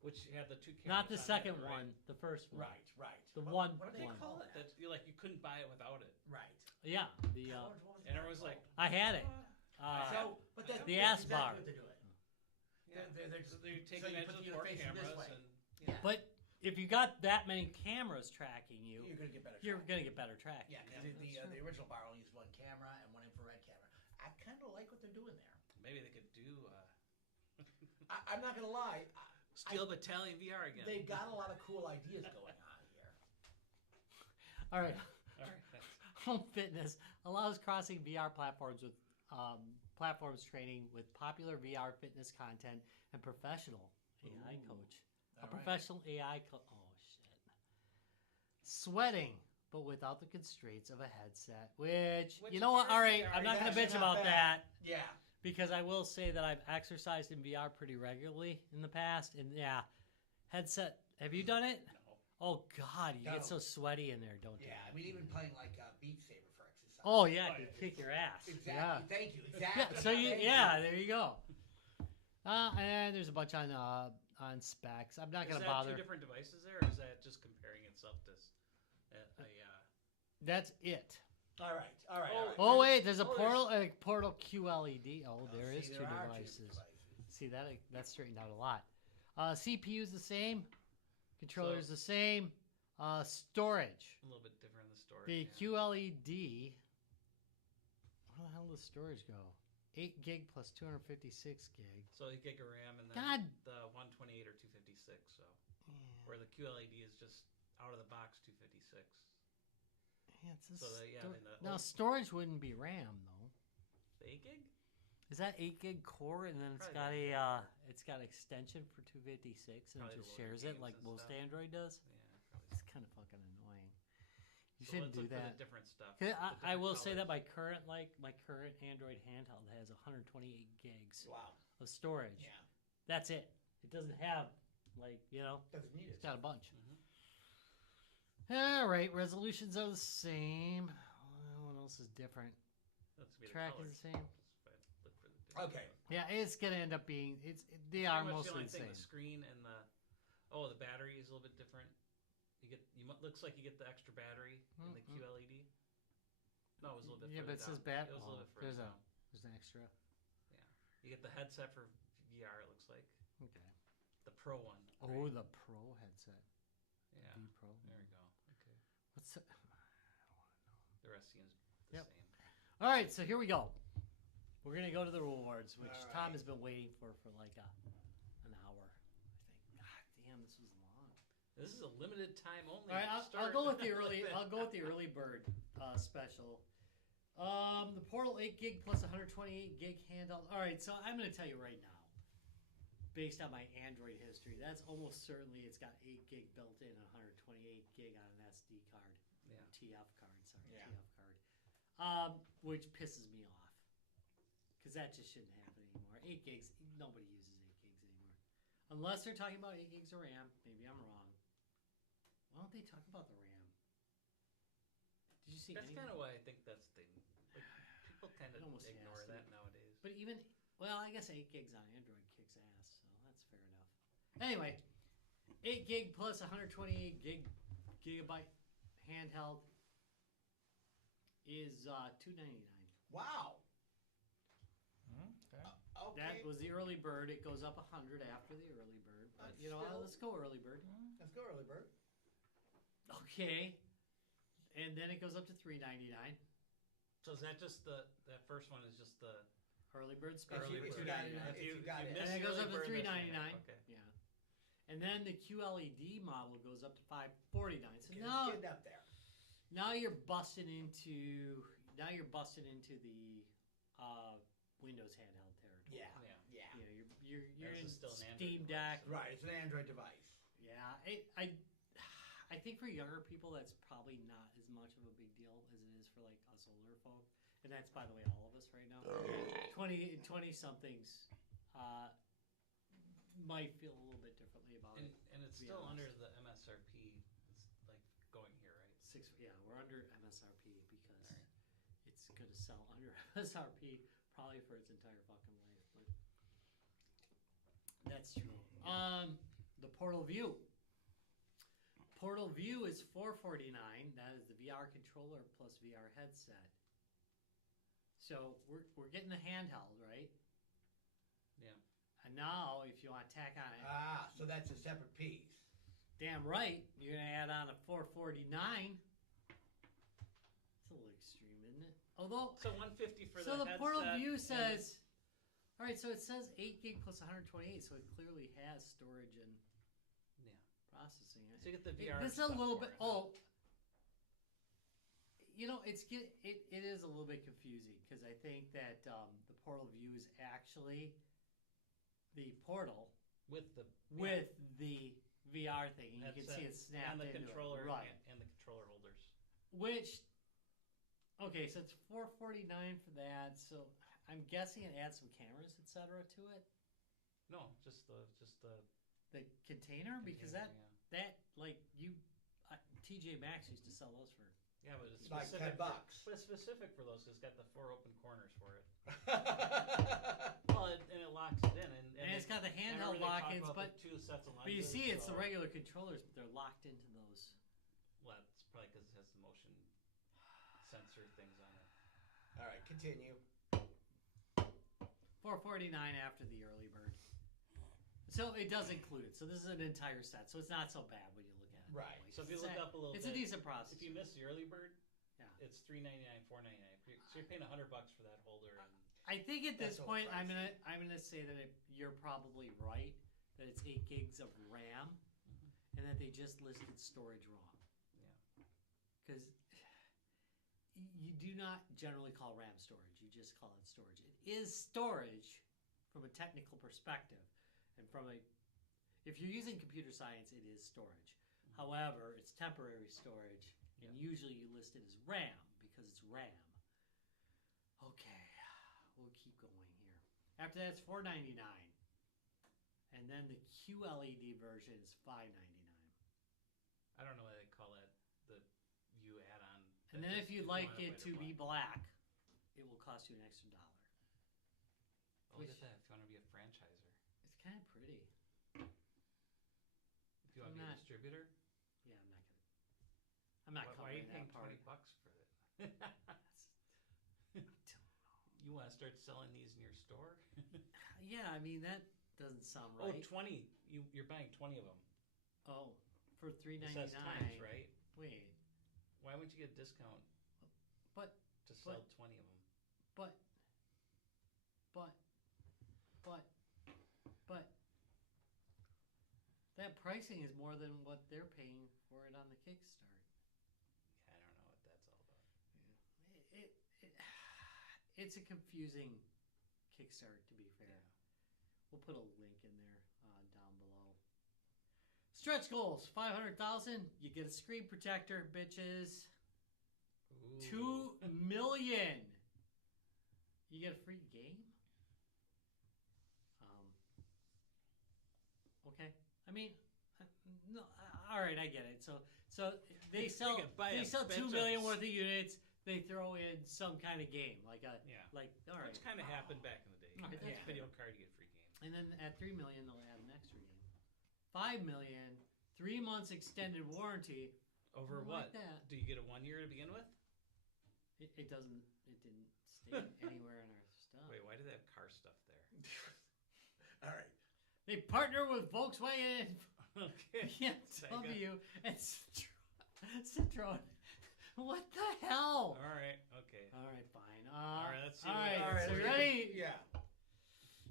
which had the two cameras. Not the on second it, right? one, the first one. Right. The What one- do they one. call that? That you couldn't buy it without it. Right. Yeah. The What was And that everyone's like, I had it. but that's the that's ass bar. Exactly what they're doing. yeah. They're So they're taking so you edge put of your the four face in this cameras way. and Yeah. But if you got that many cameras tracking you, You're gonna get better. you're tracking. going to get better tracking. Yeah, because the original bar only used one camera and one infrared camera. I kind of like what they're doing there. maybe they could do I'm not gonna lie. Steel Battalion VR again. They've got a lot of cool ideas going on here. All right. All right, thanks. Home fitness allows crossing VR platforms with platforms training with popular VR fitness content and professional AI coach. All right. Professional AI coach. Oh, shit. Sweating, but without the constraints of a headset. Which you know what? All right, I'm not going to bitch That's not about bad. that. Yeah. Because I will say that I've exercised in VR pretty regularly in the past. And yeah, headset. Have you done it? No. Oh, God. You No. get so sweaty in there, don't you? Yeah. I mean, even playing like Beat Saber for exercise. Oh, yeah. You kick your ass. Exactly. Yeah. Thank you. Exactly. Yeah, so Thank there you go. And there's a bunch on specs. I'm not Is going to that bother. two different devices there, or is that just comparing itself to That's it. All right. Oh wait, there's a Oh, Portal QLED. Oh, there is See, two there are devices. See that straightened out a lot. CPU is the same. Controller is the same. Storage. A little bit different in the storage. The yeah. QLED. Where the hell does storage go? 8 gig plus 256 gig. So 8 gig of RAM and then God. the 128 or 256. So Yeah, where the QLED is just out of the box 256. yeah it's a So in the now old- storage wouldn't be RAM though. The 8 gig? Is that 8 gig core and then it's Probably got it's got extension for 256 and Probably it to just load shares your it like games and most stuff. Android does. Yeah, probably. It's kind of fucking annoying. You So shouldn't let's do look for that. the different stuff. 'Cause the I different will say that colors. my current Android handheld has 128 gigs Wow. of storage. Yeah. That's it. It doesn't have Doesn't need it's it. got a bunch. Mhm. All right, resolutions are the same. What else is different? That's gonna be the Track colors. is the same. Just look for the different Okay. colors. Yeah, it's gonna end up being they Pretty are much mostly the only the thing. same. The screen and the battery is a little bit different. Looks like you get the extra battery in the Mm-mm. QLED. No, it was a little bit. Yeah, further but it says down. bat. It was a Oh, little bit further down. there's an extra. You get the headset for VR. It looks like Okay. the Pro one. Oh, right? the Pro headset. Yeah. V Pro. There we go. Okay. What's the, The rest seems the Yep. same. All right, so here we go. We're gonna go to the rewards, which All Tom right. has been waiting for like an hour. I think. God damn, this was long. This is a limited time only. All right, I'll start. go with the early. I'll go with the early bird special. The Portal 8 gig plus 128 gig handheld. All right, so I'm gonna tell you right now, based on my Android history, that's almost certainly it's got 8 gig built in and 128 gig on an SD card, Yeah. TF card. Sorry, Yeah. TF card. Which pisses me off because that just shouldn't happen anymore. 8 gigs, nobody uses 8 gigs anymore, unless they're talking about 8 gigs of RAM. Maybe I'm wrong. Why don't they talk about the RAM? Did you see? That's any- kind of why I think that's the. Like, people kind of It almost ignore has to. that nowadays. But even I guess 8 gigs on Android kicks ass, so that's fair enough. Anyway, 8 gig plus 128 gigabyte handheld is $299. Wow. Okay. Okay. That was the early bird. It goes up 100 after the early bird. But That's you know, still- let's go early bird. Let's go, early bird. Okay. And then it goes up to $399. So is that just that first one is just the Early bird If special. you- early if you bird? got it, Yeah. if you got it. miss And it the goes early up to bird, that's $399. Okay. Yeah. And then the QLED model goes up to $549. So Get, now, get up there. now you're busting into the Windows handheld territory. Yeah. Yeah. Yeah. You know, you're This in is still an Android Steam device. Deck. Right. It's an Android device. Yeah, I think for younger people that's probably not as much of a big deal as it is for like us older folk, and that's by the way all of us right now. 20 somethings might feel a little bit differently about And, it. and it's to be still honest. under the MSRP. It's like going here, right? We're under MSRP because Alright. it's going to sell under MSRP probably for its entire fucking life, but that's true. The Portal View. Portal View is $449. That is the VR controller plus VR headset. So we're getting the handheld, right? Yeah. And now, if you want to tack on it, Ah, so that's a separate piece. damn right, you're gonna add on a $449. It's a little extreme, isn't it? Although, So 150 for so the the Portal headset View and says, all right, so it says 8 gig plus 128, so it clearly has storage and Yeah. processing. So you get the VR. This is a stuff little for bit. it. Oh, you know, it is a little bit confusing because I think that the Portal View is actually the Portal with the with the VR thing, and you can see headset it snapped and the into controller it. Right? and the controller holders. Which, okay, so it's $449 for that. So I'm guessing it adds some cameras, etc., to it. No, just the The container, because container, that like TJ Maxx used to sell those for. yeah, but it's Like specific. $10. But it's specific for those. 'Cause it's got the 4 open corners for it. Well, and it locks it in, And it's got the I handheld remember they talked lock-ins, about but the 2 sets of you lenses, see, it's the so- regular controllers, but they're locked into those. Well, it's probably because it has the motion sensor things on it. All right, continue. $449 after the early bird. So it does include it. So this is an entire set. So it's not so bad when you look at it. Right. So if you look up a little it's bit, a decent process. if you miss the early bird, Yeah. it's $3.99, $4.99. So you're paying $100 for that holder. And I think at this That's point, I'm overpriced. gonna say that you're probably right. That it's 8 gigs of RAM, and that they just listed storage wrong. Yeah. Because you do not generally call RAM storage. You just call it storage. It is storage from a technical perspective, and if you're using computer science, it is storage. However, it's temporary storage, and usually you list it as RAM because it's RAM. Okay, we'll keep going here. After that, it's $499, and then the QLED version is $599. I don't know why they call that the U add-on. And then if you'd like it to be black, it will cost you an extra $1. Oh, look at that. If you want to be a franchiser. It's kind of pretty. If you want to be a distributor. Yeah, I'm not Why are you covering paying that part. $20 for it? You want to start selling these in your store? Yeah, I mean that doesn't sound Oh, right. 20. You're buying 20 of them. Oh, for It $3.99. says times, right? Wait, Why wouldn't you get a discount but to sell 20 of them? but that pricing is more than what they're paying for it on the Kickstart. Yeah, I don't know what that's all about. It's a confusing Kickstart, to be fair. Yeah. We'll put a link in there down below. Stretch goals, 500,000. You get a screen protector, bitches. Ooh. 2 million. You get a free game. Okay. I mean, no. All right, I get it. So they sell could buy a 2 bench million of- worth of units. They throw in some kind of game, all right. Which kind of happened back in the day. You Okay. get this Yeah. video card, you get a free game. And then at 3 million, they'll add an extra game. 5 million, 3 months extended warranty. Over I what? like that. Do you get a 1 year to begin with? It doesn't. It didn't stay anywhere in our stuff. Wait, why do they have car stuff there? All right. They partner with Volkswagen, Okay. BMW, and Citroen. What the hell? All right. Okay. All right, fine. All right. Let's see. all what right, it All right. so is. you ready? Yeah.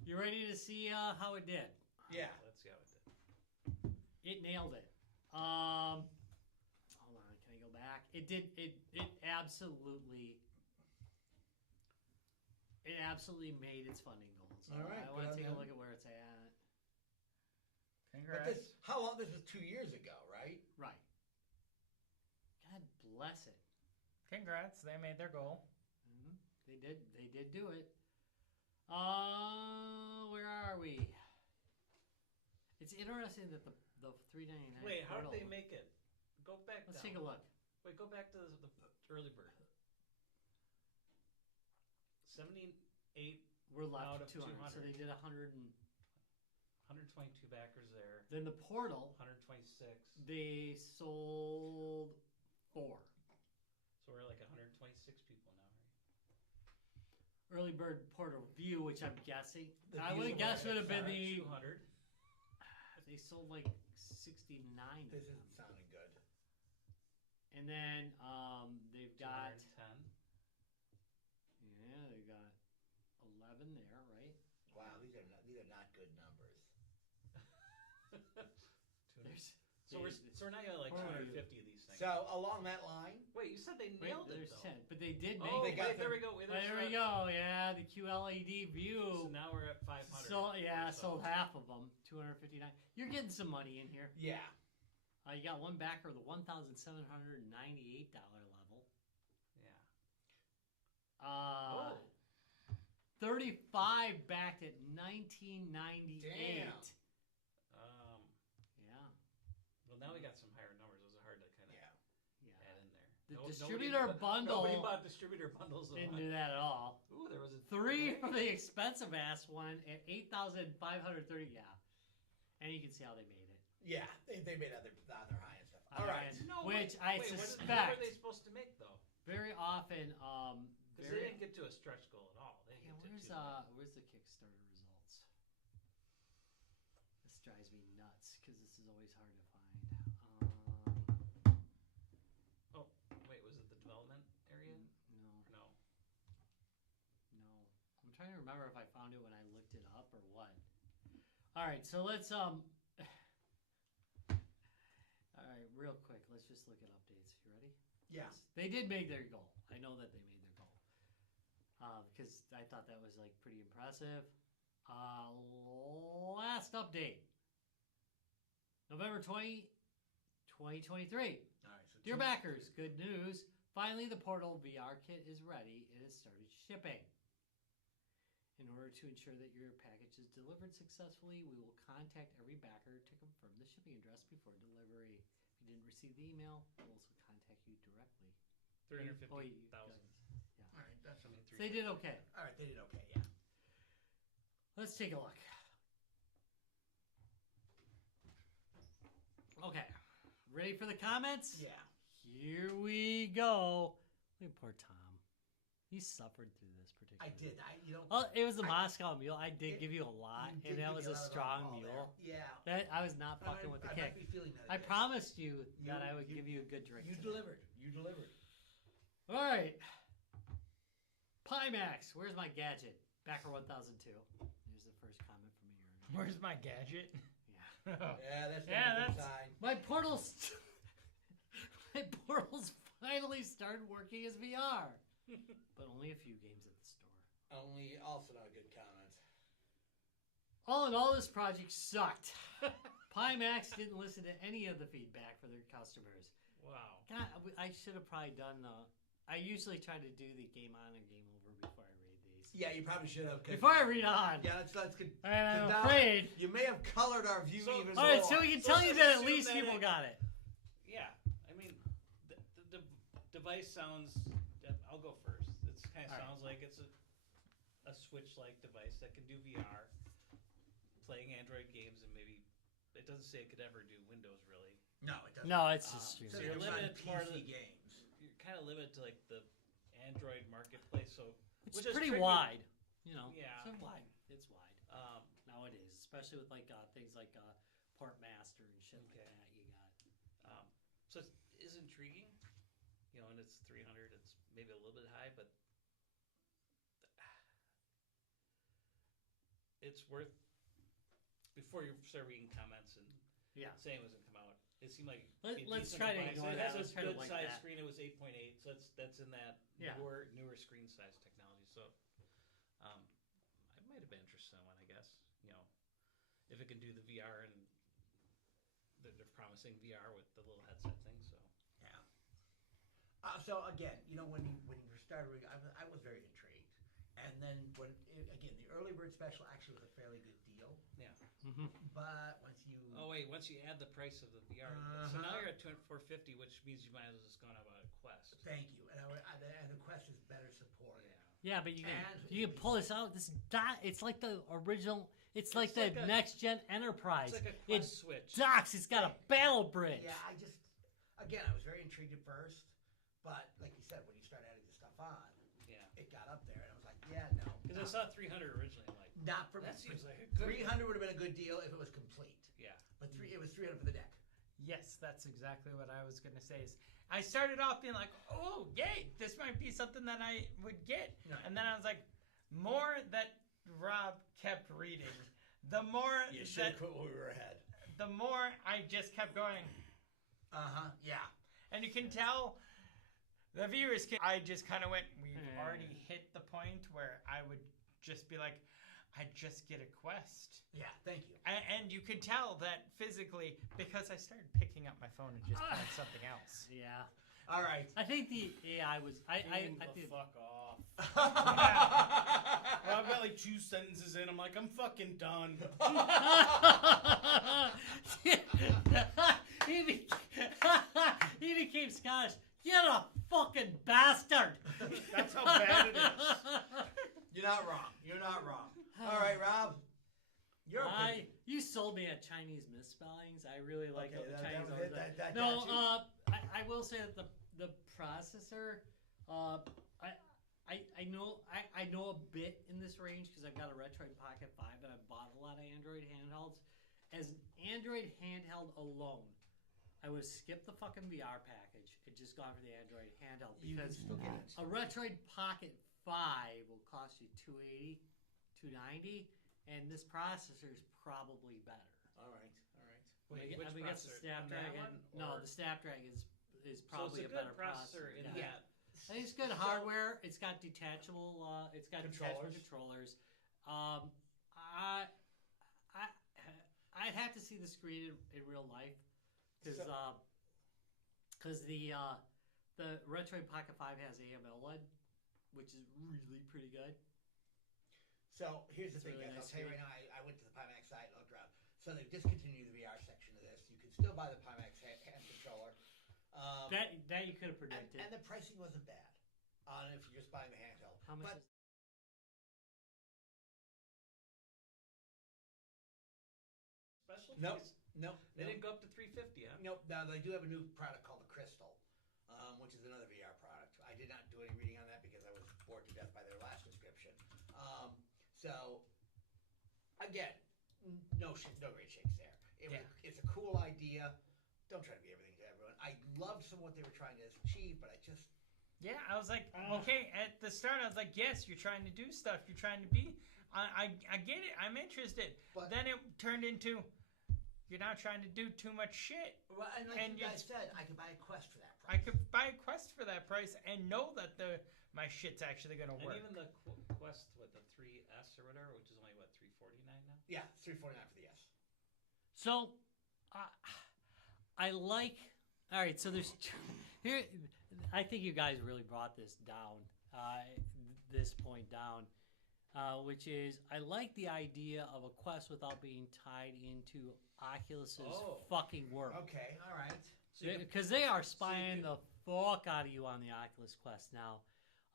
You ready to see how it did? Yeah. Let's see how it did. It nailed it. Hold on, can I go back? It did. It absolutely made its funding goals. All right, I want to good on take a them. look at where it's at. But Congrats. how long? This was 2 years ago, right? Right. God bless it. Congrats. They made their goal. Mhm. They did do it. Where are we? It's interesting that the $3.99. Wait, how did portal- they make it? Go back Let's down. take a look. Wait, go back to the early bird. 78, We're left Out with of 200. So 200. they did 100 and 122 backers there. then the portal 126. they sold 4. So we're like 126 people now, right? Early bird portal view, which I'm guessing The I view would of guess what would have been it's the 200. they sold like 69 of This them. isn't sounding good. And then they've got 210. they've got 11 there, right? Wow, these are not good numbers. There's So we're not gonna like Where are you? 250 of these things. So along that line, Wait, you said they wait, nailed it there's though. 10, but they did make Oh, They it. got wait, there the- we go. Wait, There we go. Yeah, the QLED view. So now we're at 500. Sold half of them, 259. You're getting some money in here. yeah. You got one backer, the $1,798 level. Yeah. 35 backed at 1998. Damn. Yeah, Well, now we got some higher numbers. Those are hard to kind of Yeah. yeah. add in there. The Nobody distributor bought- bundle Nobody bought distributor bundles. didn't do that at all. Ooh, there was a 3 for the expensive ass one at 8,530. Yeah, and you can see how they made it. Yeah. They made other high end stuff. On All their right. end, No, which wait, I what are suspect they supposed to make though? very often Because they didn't get to a stretch goal at all. They Yeah, didn't get to where's the Kickstarter results? This drives me nuts because this is always hard to find. Oh, wait, was it the development area? No. No. I'm trying to remember if I found it when I looked it up or what. All right, so let's All right, real quick, let's just look at updates. You ready? Yeah. They did make their goal. I know that they made their goal. Because I thought that was like pretty impressive. Last update. November 20, 2023. All right. So Dear backers, good news. Finally, the Portal VR kit is ready and has started shipping. In order to ensure that your package is delivered successfully, we will contact every backer to confirm the shipping address before delivery. If you didn't receive the email, we'll also contact you directly. 350,000. Oh, you got it. All right. That's I mean, So they did okay. All right. They did okay. Yeah. Let's take a look. Okay. Ready for the comments? Yeah. Here we go. Look at poor Tom. He suffered through this particular. I did. Oh, it was the Moscow Mule. I did give you a lot, You and did that give was me a lot of strong alcohol mule. there. Yeah. That I was not fucking with the I kick. might be feeling that. I again. promised you that I would you- give you a good drink. You today. delivered. You delivered. All right. Pimax, where's my gadget? Backer 1002. Here's the first comment from a year ago. Where's my gadget? Yeah. Yeah, that's Yeah, a good that's- sign. My portals. My portals finally started working as VR, but only a few games at the store. Only also not good comments. All in all, this project sucked. Pimax didn't listen to any of the feedback for their customers. Wow. God, I should have probably done the. I usually try to do the game on and game over before I read these. Yeah, you probably should have. Before I read on. Yeah, that's good. And I'm Now, afraid. You may have colored our view So- even All more. right, so we can So tell you let's that at assume least that people it- got it. Yeah, I mean, the device sounds. I'll go first. It kind of All right. sounds like it's a Switch-like device that can do VR, playing Android games, and maybe it doesn't say it could ever do Windows really. No, it doesn't. No, it's just So So streaming. you're it's on limited more to PC the- games. You're kind of limited to like the Android marketplace. So It's which is pretty tricky. wide. You know, Yeah. it's wide. It's wide nowadays, especially with like things like Portmaster and shit Okay. like that. You got. So it is intriguing, you know, and it's 300. It's maybe a little bit high, but it's worth. Before you start reading comments and Yeah. saying it was gonna come out, it seemed like Let's a decent try to device. ignore It that. has Let's a try to good like size that. screen. It was 8.8, so that's in that Yeah. newer screen size technology. So I might have been interested in one, I guess. You know, if it can do the VR and they're promising VR with the little headset thing. So Yeah. So again, you know, when you started, I was very intrigued, and then again, the early bird special actually was a fairly good deal, yeah. Mm-hmm. but once you Once you add the price of the VR, so now you're at 450, which means you might as well just gone about a Quest. thank you, and the Quest is better support. Yeah. Yeah, but you And- can pull this out. This dot. It's like the original. It's like like the a- next gen Enterprise. It's like a It Quest Switch. docks. It's got a battle bridge. Yeah, I was very intrigued at first, but like you said, when you start adding the stuff on, Yeah. it got up there, and I was like, yeah, no, Because I saw 300 originally. I'm like, not for me. that seems like a good 300 would have been a good deal if it was complete, Yeah. but it was 300 for the deck. Yes, that's exactly what I was gonna say. Is I started off being like, "Oh, yay! This might be something that I would get," Right. and then I was like, more that Rob kept reading, the more You should that have quit when we were ahead. the more I just kept going, Yeah. and you can tell the viewers can. I just kind of went. We've Yeah. already hit the point where I would just be like, "I'd just get a Quest." Yeah, thank you. And you could tell that physically because I started picking up my phone and just playing something else. Yeah. All right. I think the AI was. I think. Fuck off. yeah. Well, I've got like 2 sentences in. I'm like, I'm fucking done. he became Scottish. You're a fucking bastard. That's how bad it is. You're not wrong. You're not wrong. All right, Rob. Your opinion. You sold me at Chinese misspellings. I really like Okay, the that Chinese. was it? That No, got you? I will say that the processor, I I know a bit in this range because I've got a Retroid Pocket 5 and I've bought a lot of Android handhelds. As an Android handheld alone, I would have skipped the fucking VR package and just gone for the Android handheld You can because still get it. a Retroid Pocket 5 will cost you $280, $290, and this processor is probably better. All right. Wait, I which mean, it's the processor? On that Snapdragon. one, No, or- the Snapdragon is So probably it's a better processor in Yeah. that. I think it's good hardware. It's got detachable. It's got detachable Controllers. controllers. I'd have to see the screen in real life because the Retroid Pocket 5 has AMOLED, which is really pretty good. So here's the It's thing, really guys. nice I'll tell you screen. right now. I went to the Pimax site and looked around. So they've discontinued the VR section of this. You can still buy the Pimax hand controller. That you could have predicted. And the pricing wasn't bad on if you're just buying the handheld. How much? But Special Nope. fees? no, They no, didn't go up to 350, huh? no. Now they do have a new product called the Crystal, which is another VR product. I did not do any reading on that because I was bored to death by their last description. So again, no great shakes there. It's a cool idea. Don't try to be everything to everyone. I loved some of what they were trying to achieve, but I just Yeah, I was like, okay, at the start, I was like, yes, you're trying to do stuff. You're trying to be. I get it. I'm interested. But- then it turned into, you're not trying to do too much shit. well, and like And you guys it's- said, I could buy a Quest for that price. I could buy a Quest for that price and know that my shit's actually going to And work. even the Quest, what, the 3S or whatever, which is only, what, $349 now? Yeah, $349 for the S. So, I like. All right, so there's here. I think you guys really brought this down. This point down, which is I like the idea of a Quest without being tied into Oculus's fucking work. Okay, all right. So you can- Because they are spying could- the fuck out of you on the Oculus Quest now.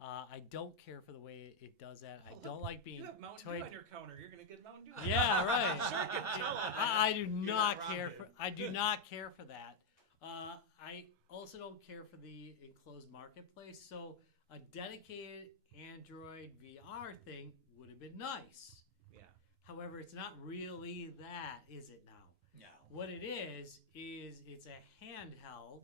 I don't care for the way it does that. I don't like being You have Mountain toyed. Dew on your counter. You're gonna get Mountain Dew. Yeah, right. Sure can tell on that. I do not not care wrong, for. dude. I do not care for that. I also don't care for the enclosed marketplace. So a dedicated Android VR thing would have been nice. Yeah. However, it's not really that, is it now? No. What it is it's a handheld,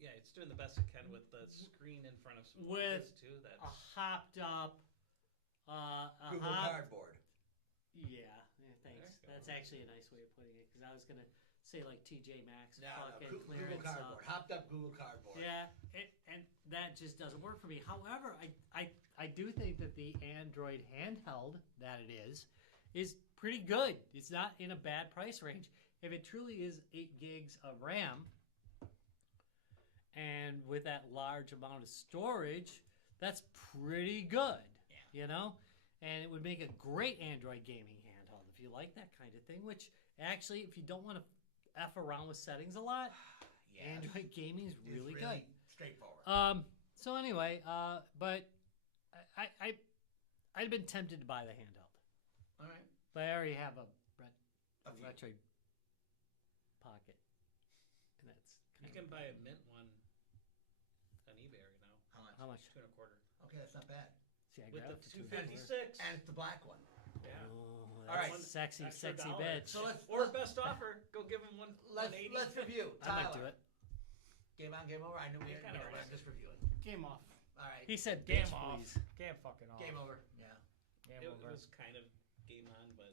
Yeah, it's doing the best it can with the screen in front of some With lenses, too. That's a hopped up, Google Cardboard. Yeah, thanks. There you go. That's actually a nice way of putting it because I was gonna say like TJ Maxx No, fucking Google clearance. Cardboard. Hopped up Google Cardboard. Yeah, and that just doesn't work for me. However, I do think that the Android handheld that it is pretty good. It's not in a bad price range. If it truly is 8 gigs of RAM, and with that large amount of storage, that's pretty good. Yeah. You know? And it would make a great Android gaming handheld if you like that kind of thing, which actually, if you don't want to F around with settings a lot, Yeah, Android gaming is it's really good. straightforward. So anyway, but I'd been tempted to buy the handheld, All right. but I already have a A few. Retroid Pocket, and that's You kind can buy a mint one on eBay right now. How much? how much? 2.25. Okay, that's not bad. See, I With grabbed the for $2. 256. And it's the black one. Yeah. Oh, All right. that's sexy, Extra sexy dollar. bitch. So Or best offer, go give him let's 180. review. I might Tyler. do it. Game on, game over. I knew we had Kinda I'm right. just reviewing. Game off. All right. He said, Game "Bitch, off. please." Game fucking off. Game over. Yeah. Game It over. was kind of game on, but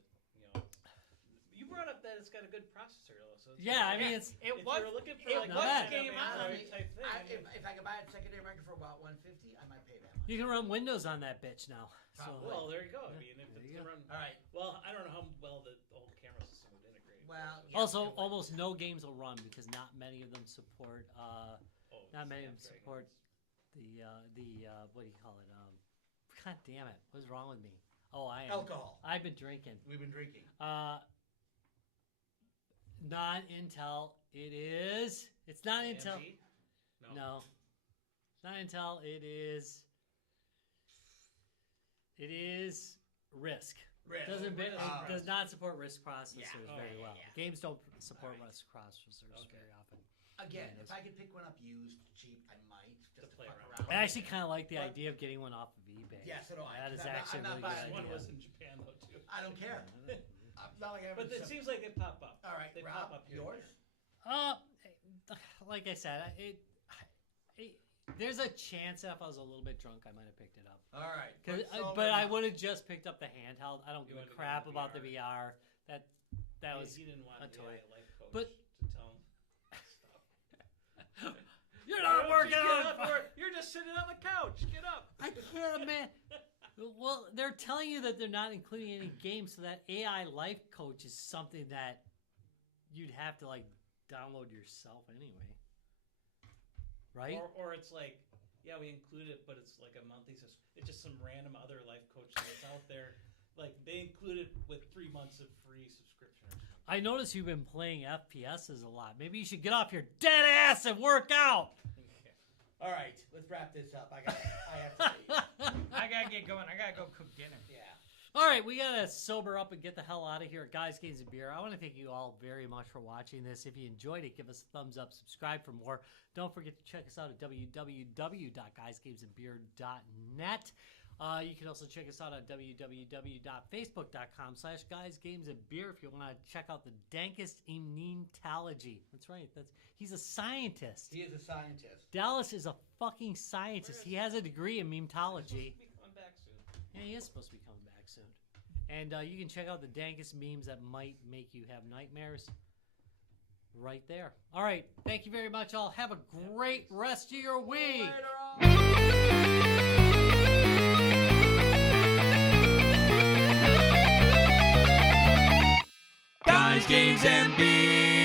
you brought up that it's got a good processor though. So it's Yeah, I good. mean it's It if was. you're looking for it like was that game kind of on. Android type thing, If I could buy a secondary market for about $150, I might pay that much. you can run Windows on that bitch now. So Probably. well, there you go. I Yeah, mean, if there it's you go. run, All right. well, I don't know how well the whole camera system would integrate. Well, yeah, also, yeah, almost no games will run because not many of them support. Not many of them support the what do you call it? God damn it! What's wrong with me? Oh, I am. Alcohol. I've been drinking. We've been drinking. Non-Intel. It is. It's not Intel. AMD? No. It's not Intel. It is. It is RISC. Risk. Doesn't RISC. it does not support RISC processors Yeah. very Yeah, well. yeah. Games don't support All right. RISC processors Okay. very often. Again, if I could pick one up used, cheap, I might just to play fuck around. around. I actually kind of like the But- idea of getting one off of eBay. Yeah, so do I, That is 'cause I'm not- actually I'm not a really buying good One idea. was in Japan though too. I don't care. I'm not like I But it seems like they pop up. All right, They Rob, pop up here and yours? there. Like I said, there's a chance that if I was a little bit drunk, I might have picked it up. All right. But I would have just picked up the handheld. I don't You give a would've crap gone about the VR. VR. That was He didn't want a the toy. life coach But- to tell him stuff. You're Why not don't you working get on. up? You're just sitting on the couch. Get up. I can't imagine. Well, they're telling you that they're not including any games, so that AI life coach is something that you'd have to like download yourself anyway, right? Or it's like, yeah, we include it, but it's like a monthly. It's just some random other life coach that's out there. Like they include it with 3 months of free subscription or something. I notice you've been playing FPSs a lot. Maybe you should get off your dead ass and work out. All right, let's wrap this up. I have to leave. I gotta get going. I gotta go cook dinner. Yeah. All right, we gotta sober up and get the hell out of here at Guys, Games, and Beer. I want to thank you all very much for watching this. If you enjoyed it, give us a thumbs up, subscribe for more. Don't forget to check us out at www.guysgamesandbeer.net. You can also check us out on www.facebook.com/guysgamesandbeer if you want to check out the dankest immunology. That's right. He's a scientist. He is a scientist. Dallas is a fucking scientist. He has a degree in memeology. Be coming back soon. Yeah, he is supposed to be coming back soon. And you can check out the dankest memes that might make you have nightmares right there. All right. Thank you very much, all. Have a great rest of your week. Later on. Guys, Games, and Beer.